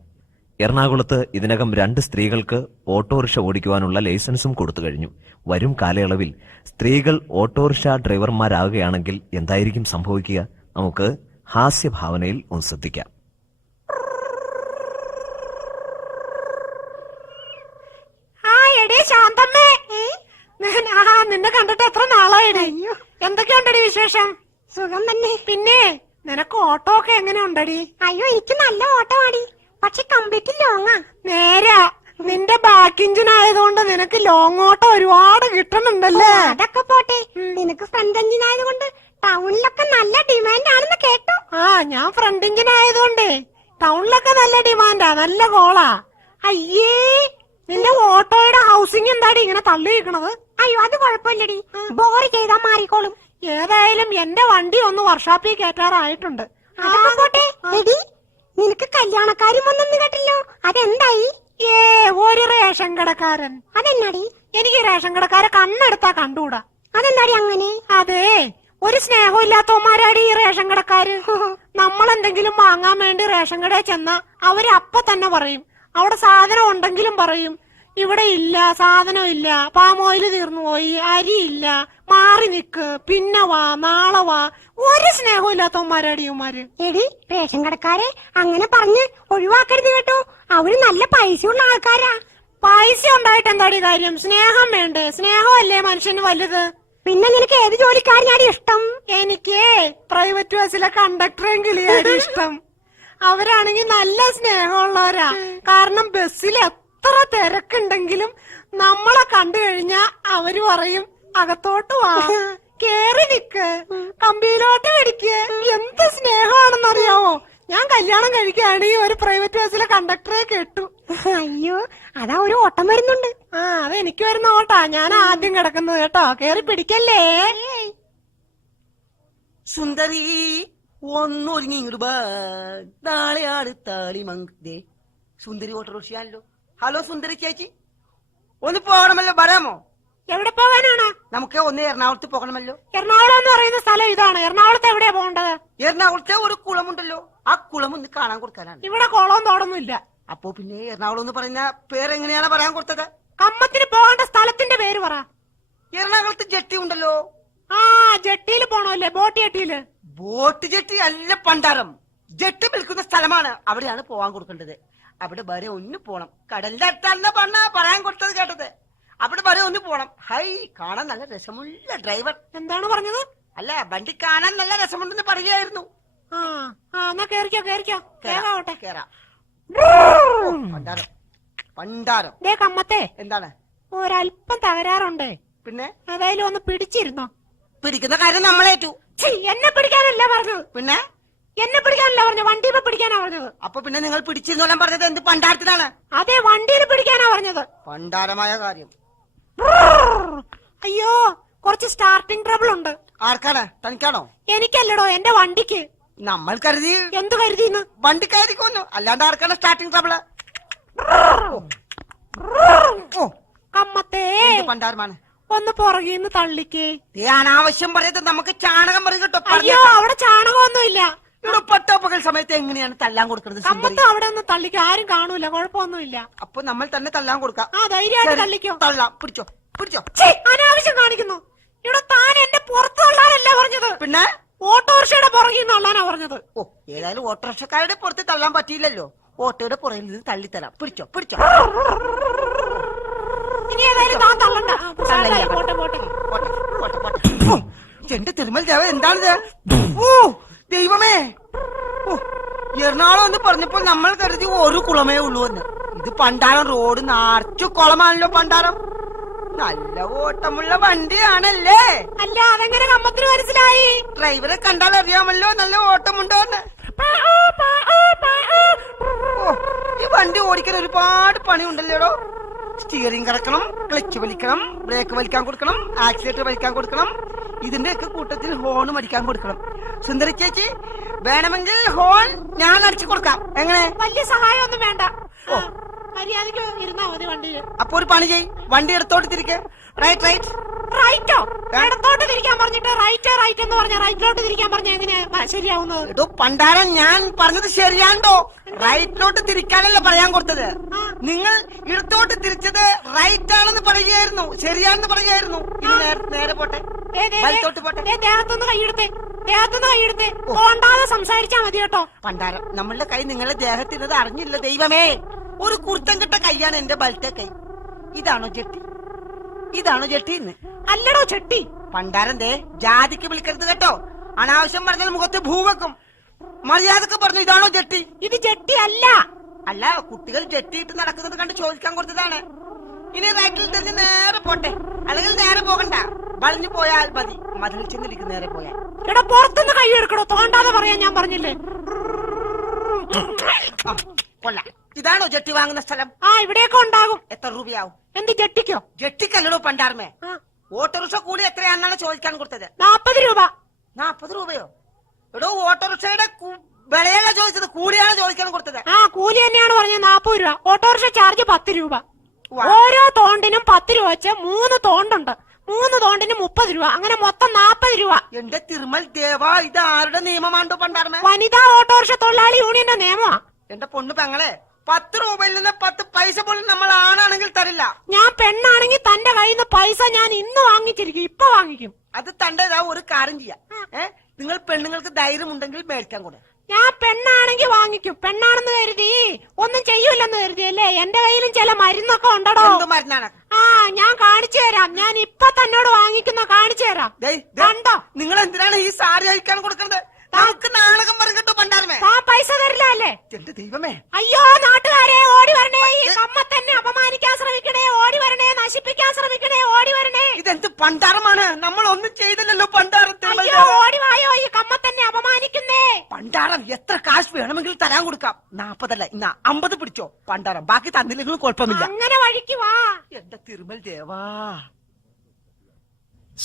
എറണാകുളത്ത് ഇതിനകം 2 സ്ത്രീകൾക്ക് ഓട്ടോറിക്ഷ ഓടിക്കുവാനുള്ള ലൈസൻസും കൊടുത്തു കഴിഞ്ഞു. വരും കാലയളവിൽ സ്ത്രീകൾ ഓട്ടോറിക്ഷ ഡ്രൈവർമാരാകുകയാണെങ്കിൽ എന്തായിരിക്കും സംഭവിക്കുക? നമുക്ക് ഹാസ്യഭാവനയിൽ ഒന്ന് ശ്രദ്ധിക്കാം. ശാന്തമ്മേ, നിന്നെ കണ്ടിട്ട് എത്ര നാളായിടേ. എന്തൊക്കെയുണ്ടടി വിശേഷം? സുഖം തന്നെ. പിന്നെ നിനക്ക് ഓട്ടോ ഒക്കെ എങ്ങനെ ഉണ്ടടി? അയ്യോ, എനിക്ക് നല്ല ഓട്ടോ ആടി, പക്ഷെ കംപ്ലീറ്റ് ലോങ്ങാ. നേരാ, നിന്റെ ബാക്ക് എഞ്ചിൻ ആയതുകൊണ്ട് നിനക്ക് ലോങ് ഓട്ടോ ഒരുപാട് കിട്ടുന്നുണ്ടല്ലേ? അതൊക്കെ പോട്ടെ, നിനക്ക് ഫ്രണ്ട് എഞ്ചിൻ ആയതുകൊണ്ട് ടൗണിലൊക്കെ നല്ല ഡിമാൻഡ് ആണെന്ന് കേട്ടു. ഞാൻ ഫ്രണ്ട് എഞ്ചിൻ ആയതുകൊണ്ടേ ടൗണിലൊക്കെ നല്ല ഡിമാൻഡാ, നല്ല കോളാ. അയ്യേ, നിന്റെ ഓട്ടോയുടെ ഹൗസിംഗ് എന്താടി ഇങ്ങനെ തള്ളി വെക്കണത്? അയ്യോ, അത് കുഴപ്പമില്ലടി, ബോർ ചെയ്താ മാറിക്കോളും. ഏതായാലും എന്റെ വണ്ടി ഒന്ന് വർക്ക്ഷോപ്പിൽ കയറ്റാറായിട്ടുണ്ട്. അതൊക്കെ പോട്ടെ, എടി നിനക്ക് കല്യാണക്കാരും ഒന്നും കേട്ടില്ലോ, അതെന്തായി? ഒരു റേഷൻ കടക്കാരൻ. അതെന്നാടി? എനിക്ക് റേഷൻ കടക്കാരെ കണ്ണെടുത്താ കണ്ടുകൂടാ. അതെന്താടി അങ്ങനെ? അതെ, ഒരു സ്നേഹമില്ലാത്തവന്മാരാടി ഈ റേഷൻ കടക്കാര്. നമ്മളെന്തെങ്കിലും വാങ്ങാൻ വേണ്ടി റേഷൻ കടയിൽ ചെന്നാ അവര് അപ്പൊ തന്നെ പറയും അവിടെ സാധനം ഉണ്ടെങ്കിലും പറയും ഇവിടെ ഇല്ല, സാധനം ഇല്ല, പാമോയില് തീർന്നു പോയി, അരിയില്ല, മാറി നിക്ക്, പിന്നെ വാ, നാളെ വാ. ഒരു സ്നേഹവും ഇല്ലാത്തവന്മാരാടി ഇവന്മാര്. എടി, റേഷൻ കടക്കാരെ അങ്ങനെ പറഞ്ഞ് ഒഴിവാക്കരുത് കേട്ടോ, അവര് നല്ല പൈസയുള്ള ആൾക്കാരാ. പൈസ ഉണ്ടായിട്ട് എന്താടി കാര്യം? സ്നേഹം വേണ്ടേ? സ്നേഹമല്ലേ മനുഷ്യന് വലുത്. പിന്നെ നിനക്ക് ഏത് ജോലിക്കാരനാടി ഇഷ്ടം? എനിക്ക് പ്രൈവറ്റ് ബസ്സിലെ കണ്ടക്ടറെങ്കിലാണ് ഇഷ്ടം. അവരാണെങ്കിൽ നല്ല സ്നേഹമുള്ളവരാ. കാരണം ബസ്സിൽ എത്ര തിരക്കുണ്ടെങ്കിലും നമ്മളെ കണ്ടു കഴിഞ്ഞാ അവര് പറയും അകത്തോട്ട് വാ, കേറി നിക്ക്, കമ്പിയിലോട്ട് പിടിക്ക്. എന്ത് സ്നേഹമാണെന്നറിയാവോ? ഞാൻ കല്യാണം കഴിക്കുകയാണെങ്കിൽ ഒരു പ്രൈവറ്റ് ബസ്സിലെ കണ്ടക്ടറെ കേട്ടു. അയ്യോ, അതാ ഒരു ഓട്ടം വരുന്നുണ്ട്. അതെനിക്ക് വരുന്ന ഓട്ടാ. ഞാൻ ആദ്യം കിടക്കുന്നത് കേട്ടോ, കേറി പിടിക്കല്ലേ. സുന്ദരി ഒന്നൊരുങ്ങി ഇങ്ങോട്ട് ബാ, നാളെയാണ് താളിമംഗേ. സുന്ദരി ഓട്ടോറിക്ഷയാണല്ലോ. ഹലോ സുന്ദരി ചേച്ചി, ഒന്ന് പോകണമല്ലോ, വരാമോ? എവിടെ പോകാനാണ്? നമുക്ക് ഒന്ന് എറണാകുളത്ത് പോകണമല്ലോ. എറണാകുളം എന്ന് പറയുന്ന സ്ഥലം ഇതാണ്. എറണാകുളത്ത് എവിടെയാ പോകേണ്ടത്? എറണാകുളത്തെ ഒരു കുളമുണ്ടല്ലോ, ആ കുളം ഒന്ന് കാണാൻ കൊടുക്കാനാണ്. ഇവിടെ കുളവും തോടൊന്നും ഇല്ല. അപ്പൊ പിന്നെ എറണാകുളം എന്ന് പറയുന്ന പേരെങ്ങനെയാണ് പറയാൻ കൊടുത്തത്? കമ്മത്തിന് പോകേണ്ട സ്ഥലത്തിന്റെ പേര് പറ. എറണാകുളത്ത് ജെട്ടി ഉണ്ടല്ലോ. ജെട്ടിയിൽ പോണല്ലേ? ബോട്ട് ജെട്ടിയില്? ബോട്ട് ജെട്ടി അല്ല പണ്ടാരം, ജെട്ടി വിൽക്കുന്ന സ്ഥലമാണ്, അവിടെയാണ് പോവാൻ കൊടുക്കേണ്ടത്. അവിടെ വരെ ഒന്ന് പോണം. കടലിന്റെ അടുത്തല്ല പറഞ്ഞ പറയാൻ കൊടുത്തത് കേട്ടത്. അവിടെ വരെ ഒന്ന് പോണം. ഹൈ, കാണാൻ നല്ല രസമുള്ള ഡ്രൈവർ. എന്താണ് പറഞ്ഞത്? അല്ല, വണ്ടി കാണാൻ നല്ല രസമുണ്ടെന്ന് പറയുകയായിരുന്നു. എന്നാ കേറിക്കോ, കേറിക്കോ, കേറാവട്ടെ. കേറാം. പണ്ടാരം പണ്ടാരം. ദേ കമ്മത്തെ, എന്താണ്? ഒരല്പം തകരാറുണ്ടേ. പിന്നെ ഏതായാലും ഒന്ന് പിടിച്ചിരുന്നോ? പിടിക്കുന്ന കാര്യം നമ്മളേറ്റു. എന്നെ പിടിക്കാനല്ല പറഞ്ഞത്. പിന്നെ എന്നെ പിടിക്കാനല്ല പറഞ്ഞു, വണ്ടിയിൽ പിടിക്കാനാ പറഞ്ഞത്. അപ്പൊ പിന്നെ നിങ്ങൾ പിടിച്ചിരുന്നോളാൻ പറഞ്ഞത് എന്ത് പണ്ടാരത്തിനാണ്? അതെ, വണ്ടിയിൽ പിടിക്കാനാ പറഞ്ഞത്. പണ്ടാരമായ കാര്യം. അയ്യോ, കുറച്ച് സ്റ്റാർട്ടിംഗ് ട്രബിൾ ഉണ്ട്. ആർക്കാണ്? തനിക്കാണോ? എനിക്കല്ലടോ, എന്റെ വണ്ടിക്ക്. നമ്മൾ കരുതി. എന്ത് കരുതിന്ന്? വണ്ടിക്കായിരിക്കുന്നു, അല്ലാണ്ട് ആർക്കാണ് സ്റ്റാർട്ടിംഗ് ട്രബിള്? കമ്മത്തേ, പണ്ടാരമാണ്. ഒന്ന് പുറകീന്ന് തള്ളിക്കേ. അനാവശ്യം പറയത്. നമുക്ക് ചാണകം പറയും കേട്ടോ. അയ്യോ, അവിടെ ചാണകമൊന്നുമില്ല. ഇവിടെ പട്ടാപ്പകൽ സമയത്ത് എങ്ങനെയാണ് തല്ലാൻ കൊടുക്കുന്നത്? കമ്മത്ത് അവിടെ ഒന്ന് തള്ളിക്കോ, ആരും കാണൂല, കുഴപ്പമൊന്നുമില്ല. അപ്പൊ നമ്മൾ തന്നെ തല്ലാൻ കൊടുക്കാം. ധൈര്യമായിട്ട് തള്ളിക്കോ. തള്ളാം. പിടിച്ചോ, പിടിച്ചോ. അനാവശ്യം കാണിക്കുന്നു. ഇവിടെ താൻ എന്റെ പുറത്ത് തള്ളാനല്ല പറഞ്ഞത്, പിന്നെ ഓട്ടോറിക്ഷയുടെ പുറകിൽ തള്ളാനാ പറഞ്ഞത്. ഏതായാലും ഓട്ടോറിക്ഷക്കാരുടെ പുറത്ത് തള്ളാൻ പറ്റിയില്ലല്ലോ, ഓട്ടോയുടെ പുറകിൽ നിന്ന് തള്ളിത്തരാം. പിടിച്ചോ, പിടിച്ചോ. ഇനി ഏതായാലും താൻ തള്ളണ്ട. പോട്ടെ, പോട്ടെ. എന്റെ തിരുമൽ ദേവ, എന്താണിത്? ദൈവമേ, എറണാകുളം എന്ന് പറഞ്ഞപ്പോൾ നമ്മൾ കരുതി ഒരു കുളമേ ഉള്ളൂ എന്ന്. ഇത് പണ്ടാരം റോഡ് നിറച്ചു കുളമാണല്ലോ. പണ്ടാരം നല്ല ഓട്ടമുള്ള വണ്ടിയാണല്ലേ? അല്ല, അതെങ്ങനെ കമ്മത്തിന് മനസ്സിലായി? ഡ്രൈവറെ കണ്ടാൽ അറിയാമല്ലോ നല്ല ഓട്ടമുണ്ടോ എന്ന്. ഈ വണ്ടി ഓടിക്കാൻ ഒരുപാട് പണിയുണ്ടല്ലോടോ. സ്റ്റിയറിംഗ് കറക്കണം, ക്ലച്ച് വലിക്കണം, ബ്രേക്ക് വലിക്കാൻ കൊടുക്കണം, ആക്സിലേറ്റർ വലിക്കാൻ കൊടുക്കണം, ഇതിന്റെയൊക്കെ കൂട്ടത്തിൽ ഹോൺ അടിക്കാൻ കൊടുക്കണം. സുന്ദരി ചേച്ചി, വേണമെങ്കിൽ ഹോൺ ഞാൻ അടിച്ചു കൊടുക്കാം. എങ്ങനെ? വലിയ സഹായം ഒന്നും വേണ്ട. മര്യാദക്ക് ഇരുന്നാ മതി വണ്ടിയിൽ. അപ്പൊ ഒരു പണി ചെയ്, വണ്ടി എടുത്തോട്ട് തിരിക്കെ. Right right. റൈറ്റോ? ഇടത്തോട്ട് തിരിക്കാൻ പറഞ്ഞിട്ട് റൈറ്റ് എന്ന് പറഞ്ഞ റൈറ്റിലോട്ട് തിരിക്കാൻ പറഞ്ഞ എങ്ങനെയാ ശരിയാവുന്നത്? എടോ പണ്ടാരം, ഞാൻ പറഞ്ഞത് ശരിയാണ്ടോ? റൈറ്റിലോട്ട് തിരിക്കാനല്ല പറയാൻ കൊടുത്തത്. നിങ്ങൾ ഇടത്തോട്ട് തിരിച്ചത് റൈറ്റ് ആണെന്ന് പറയുകയായിരുന്നു, ശരിയാണെന്ന് പറയുകയായിരുന്നു. ഇത് നേരെ പോട്ടെ, വലത്തോട്ട് പോട്ടെ. ദേഹത്തൊന്ന് കൈയെടുത്തേ, തോണ്ടാതെ സംസാരിച്ചാ മതി കേട്ടോ. പണ്ടാരം, നമ്മളുടെ കൈ നിങ്ങളുടെ ദേഹത്തിനത് അറിഞ്ഞില്ല. ദൈവമേ, ഒരു കുർത്തം കിട്ട കൈയാണ് എന്റെ ബലത്തെ കൈ. ഇതാണോ ജെട്ടി? ഇതാണോ ജെട്ടിന്ന്? അല്ലടോ ചെട്ടി. പണ്ടാരം, ദേ ജാതിക്ക് വിളിക്കരുത് കേട്ടോ. അനാവശ്യം പറഞ്ഞാൽ മുഖത്ത് ഭൂവെക്കും. മര്യാദക്ക് പറഞ്ഞു, ഇതാണോ ജെട്ടി? ഇത് ജെട്ടി അല്ല. അല്ല, കുട്ടികൾ ജെട്ടിയിട്ട് നടക്കുന്നത് കണ്ട് ചോദിക്കാൻ കൊടുത്തതാണ്. ഇനി റൈറ്റിൽ തിരിഞ്ഞ് നേരെ പോട്ടെ, അല്ലെങ്കിൽ നേരെ പോകണ്ട, വളഞ്ഞു പോയാൽ മതി. മതിലിൽ ചെന്നിരിക്കും നേരെ പോയാൽ. എടാ പുറത്തുനിന്ന് കൈ എടുക്കണോ? തോണ്ടാതെ പറയാൻ ഞാൻ പറഞ്ഞില്ലേ. കൊള്ളാം. ഇതാണോ ജെട്ടി വാങ്ങുന്ന സ്ഥലം? ഇവിടെയൊക്കെ ഉണ്ടാകും. എത്ര രൂപയാവും? എന്ത് ജെട്ടിക്കോ? ജെട്ടിക്കല്ലടോ പണ്ടാർമേ. ഓട്ടോറിക്ഷ കൂലി എത്രയാണെന്നാണ് ചോദിക്കാൻ കൊടുത്തത്? 40 രൂപ. 40 രൂപയോ? എടോ, ഓട്ടോറിക്ഷയുടെ വിലയല്ല ചോദിച്ചത്, കൂലിയാണ് ചോദിക്കാൻ കൊടുത്തത്. കൂലി തന്നെയാണ് പറഞ്ഞത്, 40 രൂപ. ഓട്ടോറിക്ഷ ചാർജ് 10 രൂപ. ഓരോ തോണ്ടിനും 10 രൂപ വെച്ച് 3 തോണ്ടുണ്ട്. 3 തോണ്ടിന് 30 രൂപ. അങ്ങനെ മൊത്തം 40 രൂപ. എന്റെ തിരുമൽ ദേവ, ഇത് ആരുടെ നിയമമാണ്ടോ പണ്ടാർമേ? വനിതാ ഓട്ടോറിക്ഷ തൊഴിലാളി യൂണിയന്റെ നിയമമാ. എന്റെ പൊണ്ണു പെങ്ങളെ, 10 രൂപയിൽ നിന്ന് 10 പൈസ പോലും നമ്മൾ ആണാണെങ്കിൽ തരില്ല. ഞാൻ പെണ്ണാണെങ്കിൽ തന്റെ കയ്യിൽ നിന്ന് പൈസ ഞാൻ ഇന്ന് വാങ്ങിച്ചിരിക്കും, ഇപ്പൊ വാങ്ങിക്കും. അത് തന്റേതാ. ഒരു കാര്യം ചെയ്യാം. നിങ്ങൾ പെണ്ണുങ്ങൾക്ക് ധൈര്യം ഉണ്ടെങ്കിൽ മേടിക്കാൻ കൂടെ. ഞാൻ പെണ്ണാണെങ്കിൽ വാങ്ങിക്കും. പെണ്ണാണെന്ന് കരുതി ഒന്നും ചെയ്യൂലെന്ന് കരുതിയല്ലേ? എന്റെ കയ്യിലും ചില മരുന്നൊക്കെ ഉണ്ടോ. മരുന്നാണ്? ഞാൻ കാണിച്ചു തരാം. ഞാൻ ഇപ്പൊ തന്നോട് വാങ്ങിക്കുന്ന കാണിച്ചു തരാം. കണ്ടോ? നിങ്ങൾ എന്തിനാണ് ഈ സാരി അയക്കാൻ കൊടുക്കുന്നത്? നമുക്ക് നാണകം വരും കേട്ടോ പണ്ടാർമേ. പൈസ തരില്ല അല്ലേ? എന്റെ ദൈവമേ. അയ്യോ നാട്ടുകാരെ, ഓടി വരണേ. ഈ കമ്മത്തന്നെ അപമാനിക്കാൻ ശ്രമിക്കണേ, ഓടി വരണേ. നശിപ്പിക്കാൻ ശ്രമിക്കണേ, ഓടി വരണേ. ഇതെന്ത് പണ്ടാരമാണ്? നമ്മൾ ഒന്നും ചെയ്തില്ലല്ലോ പണ്ടാരത്തിൽ. ഓടി വായോ, ഈ കമ്മത്തന്നെ അപമാനിക്കുന്നേ. പണ്ടാരം എത്ര കാശ് വേണമെങ്കിൽ തരാൻ കൊടുക്കാം. 40 അല്ല, ഇന്നാ 50 പിടിച്ചോ പണ്ടാരം. ബാക്കി തന്നില്ലെങ്കിലും കുഴപ്പമില്ല. അങ്ങനെ വഴിക്ക് വാ. എന്റെ തിരുമൽ ദേവാ.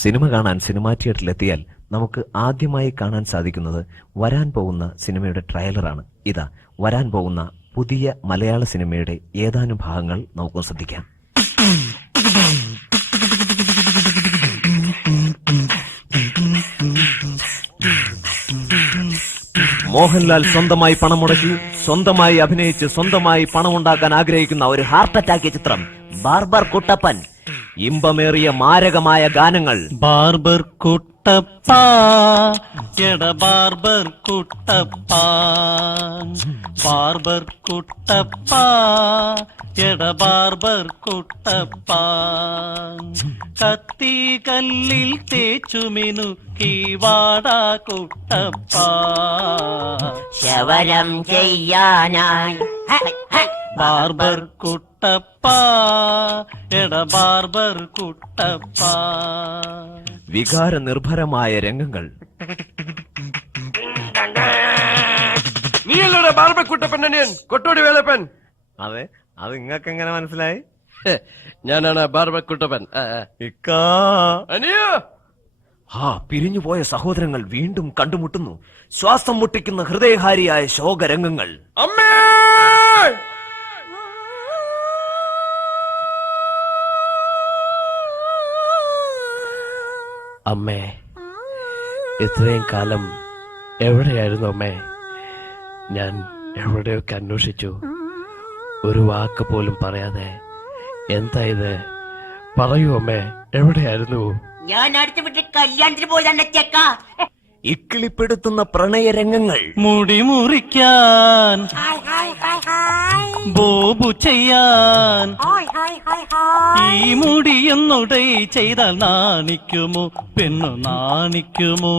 സിനിമ കാണാൻ സിനിമാ തിയേറ്ററിലെത്തിയാൽ നമുക്ക് ആദ്യമായി കാണാൻ സാധിക്കുന്നത് വരാൻ പോകുന്ന സിനിമയുടെ ട്രailer-ആണ്. ഇതാ വരാൻ പോകുന്ന പുതിയ മലയാള സിനിമയുടെ ഏതാനും ഭാഗങ്ങൾ നമുക്ക് ശ്രദ്ധിക്കാം. മോഹൻലാൽ സ്വന്തമായി പണം മുടക്കി, സ്വന്തമായി അഭിനയിച്ച്, സ്വന്തമായി പണമുണ്ടാക്കാൻ ആഗ്രഹിക്കുന്ന ഒരു ഹാർട്ട് അറ്റാക്കിയ ചിത്രം ബാർബർ കുട്ടപ്പൻ. ഇമ്പമേറിയ മാരകമായ ഗാനങ്ങൾ. ബാർബർ കുട്ടപ്പ, എട ബാർബർ കുട്ടപ്പ, ബാർബർ കുട്ടപ്പ, എട ബാർബർ കുട്ടപ്പ, കത്തി കല്ലിൽ തേച്ചുമിനുക്കി വാടാ കുട്ടപ്പ, ശവരം ചെയ്യാനായി ബാർബർ കുട്ടപ്പ, എട ബാർബർ കുട്ടപ്പ. വികാര നിർഭരമായ രംഗങ്ങൾ. നീയല്ലോടെ ബാർബർ കുട്ടപ്പൻ അനിയൻ, കൊട്ടോടി വേലപ്പൻ. അതെ, അത് നിങ്ങൾക്ക് എങ്ങനെ മനസ്സിലായി? ഞാനാണ് ബാർബർ കുട്ടപ്പൻ. ഇക്കാ. അനിയോ. പിരിഞ്ഞുപോയ സഹോദരങ്ങൾ വീണ്ടും കണ്ടുമുട്ടുന്നു. ശ്വാസം മുട്ടിക്കുന്ന ഹൃദയഹാരിയായ ശോകരംഗങ്ങൾ. അമ്മേ. അമ്മേ, ഇത്രയും കാലം എവിടെയായിരുന്നു അമ്മേ? ഞാൻ എവിടെയൊക്കെ അന്വേഷിച്ചു, ഒരു വാക്ക് പോലും പറയാതെ. എന്താ ഇത്? പറയൂ അമ്മേ, എവിടെയായിരുന്നു? ഞാൻ അടുത്ത് വിട്ട് കല്യാണത്തിന് പോയതന്നെ ചെക്ക. ഇക്കിളിപ്പെടുത്തുന്ന പ്രണയരംഗങ്ങൾ. മുടി മുറിക്കാൻ, ബോബു ചെയ്യാൻ, ഈ മുടി എന്നുടേ ചെയ്താൽ നാണിക്കുമോ പെണ്ണു നാണിക്കുമോ?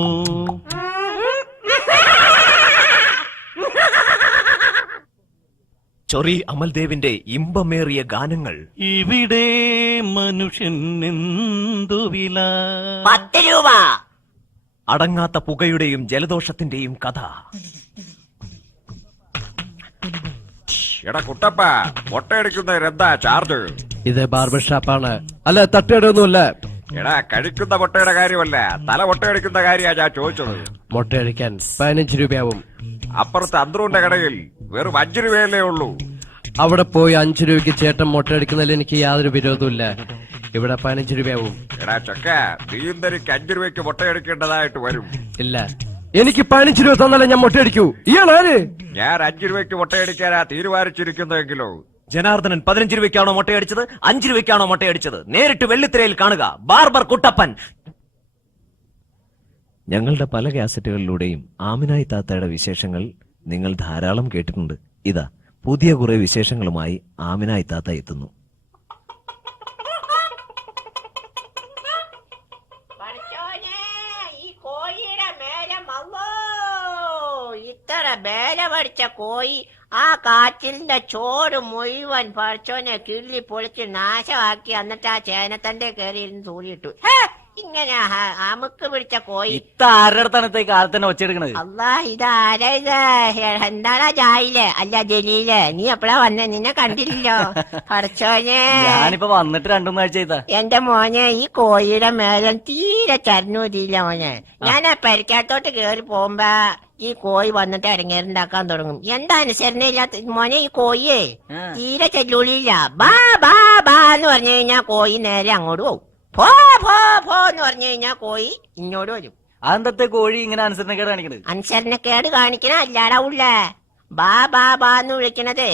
ചൊറി അമൽദേവിന്റെ ഇമ്പമേറിയ ഗാനങ്ങൾ. ഇവിടെ മനുഷ്യൻ എന്തുവില? 10 രൂപ. അടങ്ങാത്ത പുകയുടെയും ജലദോഷത്തിന്റെയും കഥ. എടാ കുട്ടപ്പ, മുട്ടയടിക്കുന്നതിന് എന്താ ചാർജ്? ഇത് ബാർബർ ഷാപ്പാണ്. അല്ല, തട്ടുകടയൊന്നുമല്ല. എടാ, കഴിക്കുന്ന മുട്ടയുടെ കാര്യമല്ല, തല മുട്ടയടിക്കുന്ന കാര്യമാ ഞാൻ ചോദിച്ചത്. മുട്ടയടിക്കാൻ 15 രൂപയാവും. അപ്പുറത്ത് അന്ത്രൂന്റെ കടയിൽ വെറും 5 രൂപയല്ലേ ഉള്ളൂ. അവിടെ പോയി 5 രൂപയ്ക്ക് ചേട്ടൻ മുട്ടയടിക്കുന്നതിൽ എനിക്ക് യാതൊരു വിരോധമില്ല. ഇവിടെ 15 രൂപയാവും. എടാ ചക്ക, നീന്തരിക്ക് 5 രൂപയ്ക്ക് മുട്ടയടിക്കേണ്ടതായിട്ട് വരും. ഇല്ല, എനിക്ക് 15 രൂപ തന്നാലേ ഞാൻ മുട്ടയടിക്കൂ. ഇയാളാര്? ഞാൻ 5 രൂപയ്ക്ക് മുട്ടയടിക്കാനാ തീരുമാനിച്ചിരിക്കുന്നതെങ്കിലോ. ജനാർദ്ദനൻ 15 രൂപയ്ക്കാണോ മുട്ടയടിച്ചത്, 5 രൂപയ്ക്കാണോ മുട്ടയടിച്ചത്? നേരിട്ട് വെള്ളിത്തിരയിൽ കാണുക. ബാർബർ കുട്ടപ്പൻ. ഞങ്ങളുടെ പല കാസറ്റുകളിലൂടെയും ആമിനായി താത്തയുടെ വിശേഷങ്ങൾ നിങ്ങൾ ധാരാളം കേട്ടിട്ടുണ്ട്. ഇതാ പുതിയ കുറെ വിശേഷങ്ങളുമായി ആമിനായി താത്ത എത്തുന്നു. ഈ കോഴിയുടെ മേലെ ഇത്ര മേലെ പഠിച്ച കോഴി ആ കാറ്റിലിന്റെ ചോട് മുഴുവൻ പഠിച്ചോനെ കിള്ളി പൊളിച്ച് നാശമാക്കി. എന്നിട്ട് ആ ചേനത്തന്റെ കയറി ഇരുന്ന് തൂളിയിട്ടു. ഇങ്ങനെ അമുക്ക് പിടിച്ച കോഴി. ആരുടെ അടുത്താണ് കാലത്ത് തന്നെ ഒച്ചെടുക്കണത്? അല്ലാ, ഇതാരാ ഇത്? എന്താടാ ജായില്? അല്ല ജലീല്, നീ എപ്പോഴാ വന്നേ? നിന്നെ കണ്ടില്ലല്ലോ. പഠിച്ചോനെ, ഞാനിപ്പോ വന്നിട്ട് 2-3 ആഴ്ച ചെയ്താ. എന്റെ മോനെ, ഈ കോഴിയുടെ മേലെ തീരെ ചരഞ്ഞൂതിയില്ല മോനെ. ഞാൻ ആ പരിക്കാത്തോട്ട് കേറി പോകുമ്പോ ഈ കോഴി വന്നിട്ട് ഇറങ്ങേറുണ്ടാക്കാൻ തുടങ്ങും. എന്താ അനുസരണയില്ലാത്ത മോനെ, ഈ കോഴിയെ തീരെ ചെല്ലുള്ളില്ല. ബാ ബാ ബാ എന്ന് പറഞ്ഞു കഴിഞ്ഞാ കോഴി നേരെ അങ്ങോട്ട് പോകും. പോ പോ പോ എന്ന് പറഞ്ഞു കഴിഞ്ഞാ കോഴി ഇങ്ങോട്ട് വരും. അതെന്തത്തെ കോഴി ഇങ്ങനെ അനുസരണക്കേട് കാണിക്കണത്? അനുസരണക്കേട് കാണിക്കണ അല്ലാടാ ഉള്ള ബാ ബാ ബാ എന്ന് വിളിക്കണത്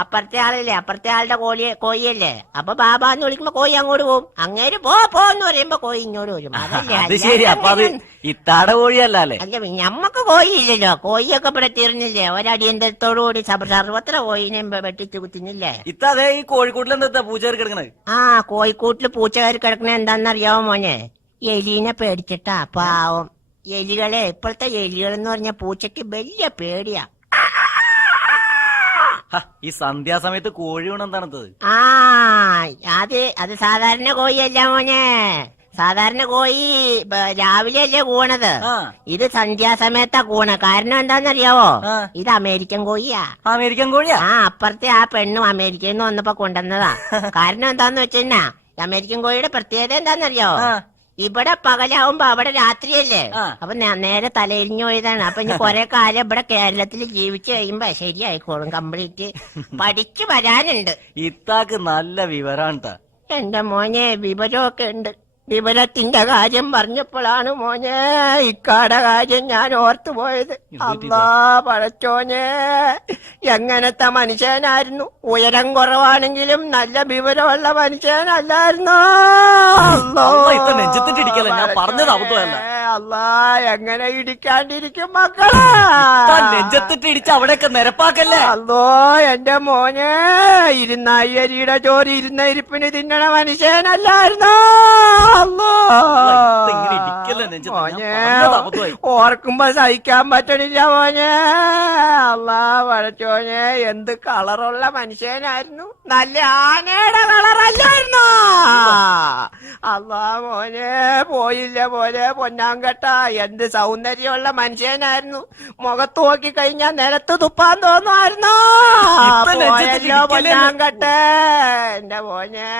അപ്പുറത്തെ ആളല്ലേ, അപ്പുറത്തെ ആളുടെ കോഴിയല്ലേ. അപ്പൊ ബാബാ എന്ന് വിളിക്കുമ്പോ കോഴി അങ്ങോട്ട് പോകും. അങ്ങേര് പോ പോ എന്ന് പറയുമ്പോ കോഴി ഇങ്ങോട്ട് വരും. അത് ശരി. അപ്പൊ അത് ഇത്താടെ കോഴിയല്ല അല്ലേ? അല്ല, ഞമ്മക്ക് കോഴിയില്ലല്ലോ. കോഴിയൊക്കെ ഇവിടെ തീർന്നില്ലേ? ഒരടിയന്തരത്തോടു കൂടി സർവത്ര കോഴിനെ വെട്ടിച്ചു കുത്തിന്നില്ലേ? ഇത്തതേ ഈ കോഴിക്കൂട്ടിൽ എന്താ പൂച്ച കയറി കിടക്കണത്? ആ, കോഴിക്കൂട്ടില് പൂച്ച കയറി കിടക്കണ എന്താന്നറിയാവോ മോനെ? എലീനെ പേടിച്ചിട്ടാ. പാവം എലികളെ. ഇപ്പോഴത്തെ എലികളെന്ന് പറഞ്ഞ പൂച്ചക്ക് വലിയ പേടിയാ. ഈ സന്ധ്യാസമയത്ത് കോഴി വീണ് എന്താണത്? ആ, അത് സാധാരണ കോഴിയല്ല മോനെ. സാധാരണ കോഴി രാവിലെ അല്ലേ കൂണത്. ഇത് സന്ധ്യാസമയത്താ കൂണ. കാരണം എന്താന്നറിയാവോ? ഇത് അമേരിക്കൻ കോഴിയാ. അമേരിക്കൻ കോഴിയാ? ആ, അപ്പുറത്തെ ആ പെണ്ണും അമേരിക്കയിൽ നിന്ന് വന്നപ്പോ കൊണ്ടുവന്നതാ. കാരണം എന്താന്ന് വെച്ചാ അമേരിക്കൻ കോഴിയുടെ പ്രത്യേകത എന്താന്നറിയാവോ? ഇവിടെ പകലാവുമ്പോ അവിടെ രാത്രിയല്ലേ. അപ്പൊ നേരെ തലയിരിഞ്ഞു പോയതാണ്. അപ്പൊ ഇനി കൊറേ കാലം ഇവിടെ കേരളത്തിൽ ജീവിച്ചു കഴിയുമ്പോ ശരിയായിക്കോളും. കംപ്ലീറ്റ് പഠിച്ചു വരാനുണ്ട്. ഇത്താക്ക് നല്ല വിവരാണ്. എന്റെ മോനെ, വിവരമൊക്കെ ഉണ്ട്. വിവരത്തിന്റെ കാര്യം പറഞ്ഞപ്പോഴാണ് മോനെ ഇക്കാടെ കാര്യം ഞാൻ ഓർത്തുപോയത്. അല്ലാ പടച്ചോനെ, എങ്ങനത്തെ മനുഷ്യനായിരുന്നു. ഉയരം കുറവാണെങ്കിലും നല്ല വിവരമുള്ള മനുഷ്യനല്ലായിരുന്നോ? ഞാൻ പറഞ്ഞത് അബദ്ധമല്ല. അല്ലാ, എങ്ങനെ ഇടിക്കാണ്ടിരിക്കും മക്കളെ? നെഞ്ചത്തിട്ട് ഇടിച്ച് അവിടെയൊക്കെ നിരപ്പാക്കല്ലേ? അല്ലോ എന്റെ മോനെ, ഇരുന്നരിയുടെ ചോറ് ഇരുന്ന ഇരിപ്പിന് തിന്നണ മനുഷ്യനല്ലായിരുന്നോ? ഓർക്കുമ്പോ സഹിക്കാൻ പറ്റണില്ല മോനെ. അല്ലാ പടച്ചോനെ, എന്ത് കളറുള്ള മനുഷ്യനായിരുന്നു. നല്ല ആനയുടെ കളറല്ലായിരുന്നോ? അല്ലാ മോനെ, പോയില്ല പോലെ പൊന്നാങ്കട്ട. എന്ത് സൗന്ദര്യമുള്ള മനുഷ്യനായിരുന്നു. മുഖത്ത് നോക്കി കഴിഞ്ഞാൽ നിലത്ത് തുപ്പാൻ തോന്നുമായിരുന്നോ? പോയല്ലോ പൊന്നാങ്കട്ട എന്റെ മോനെ.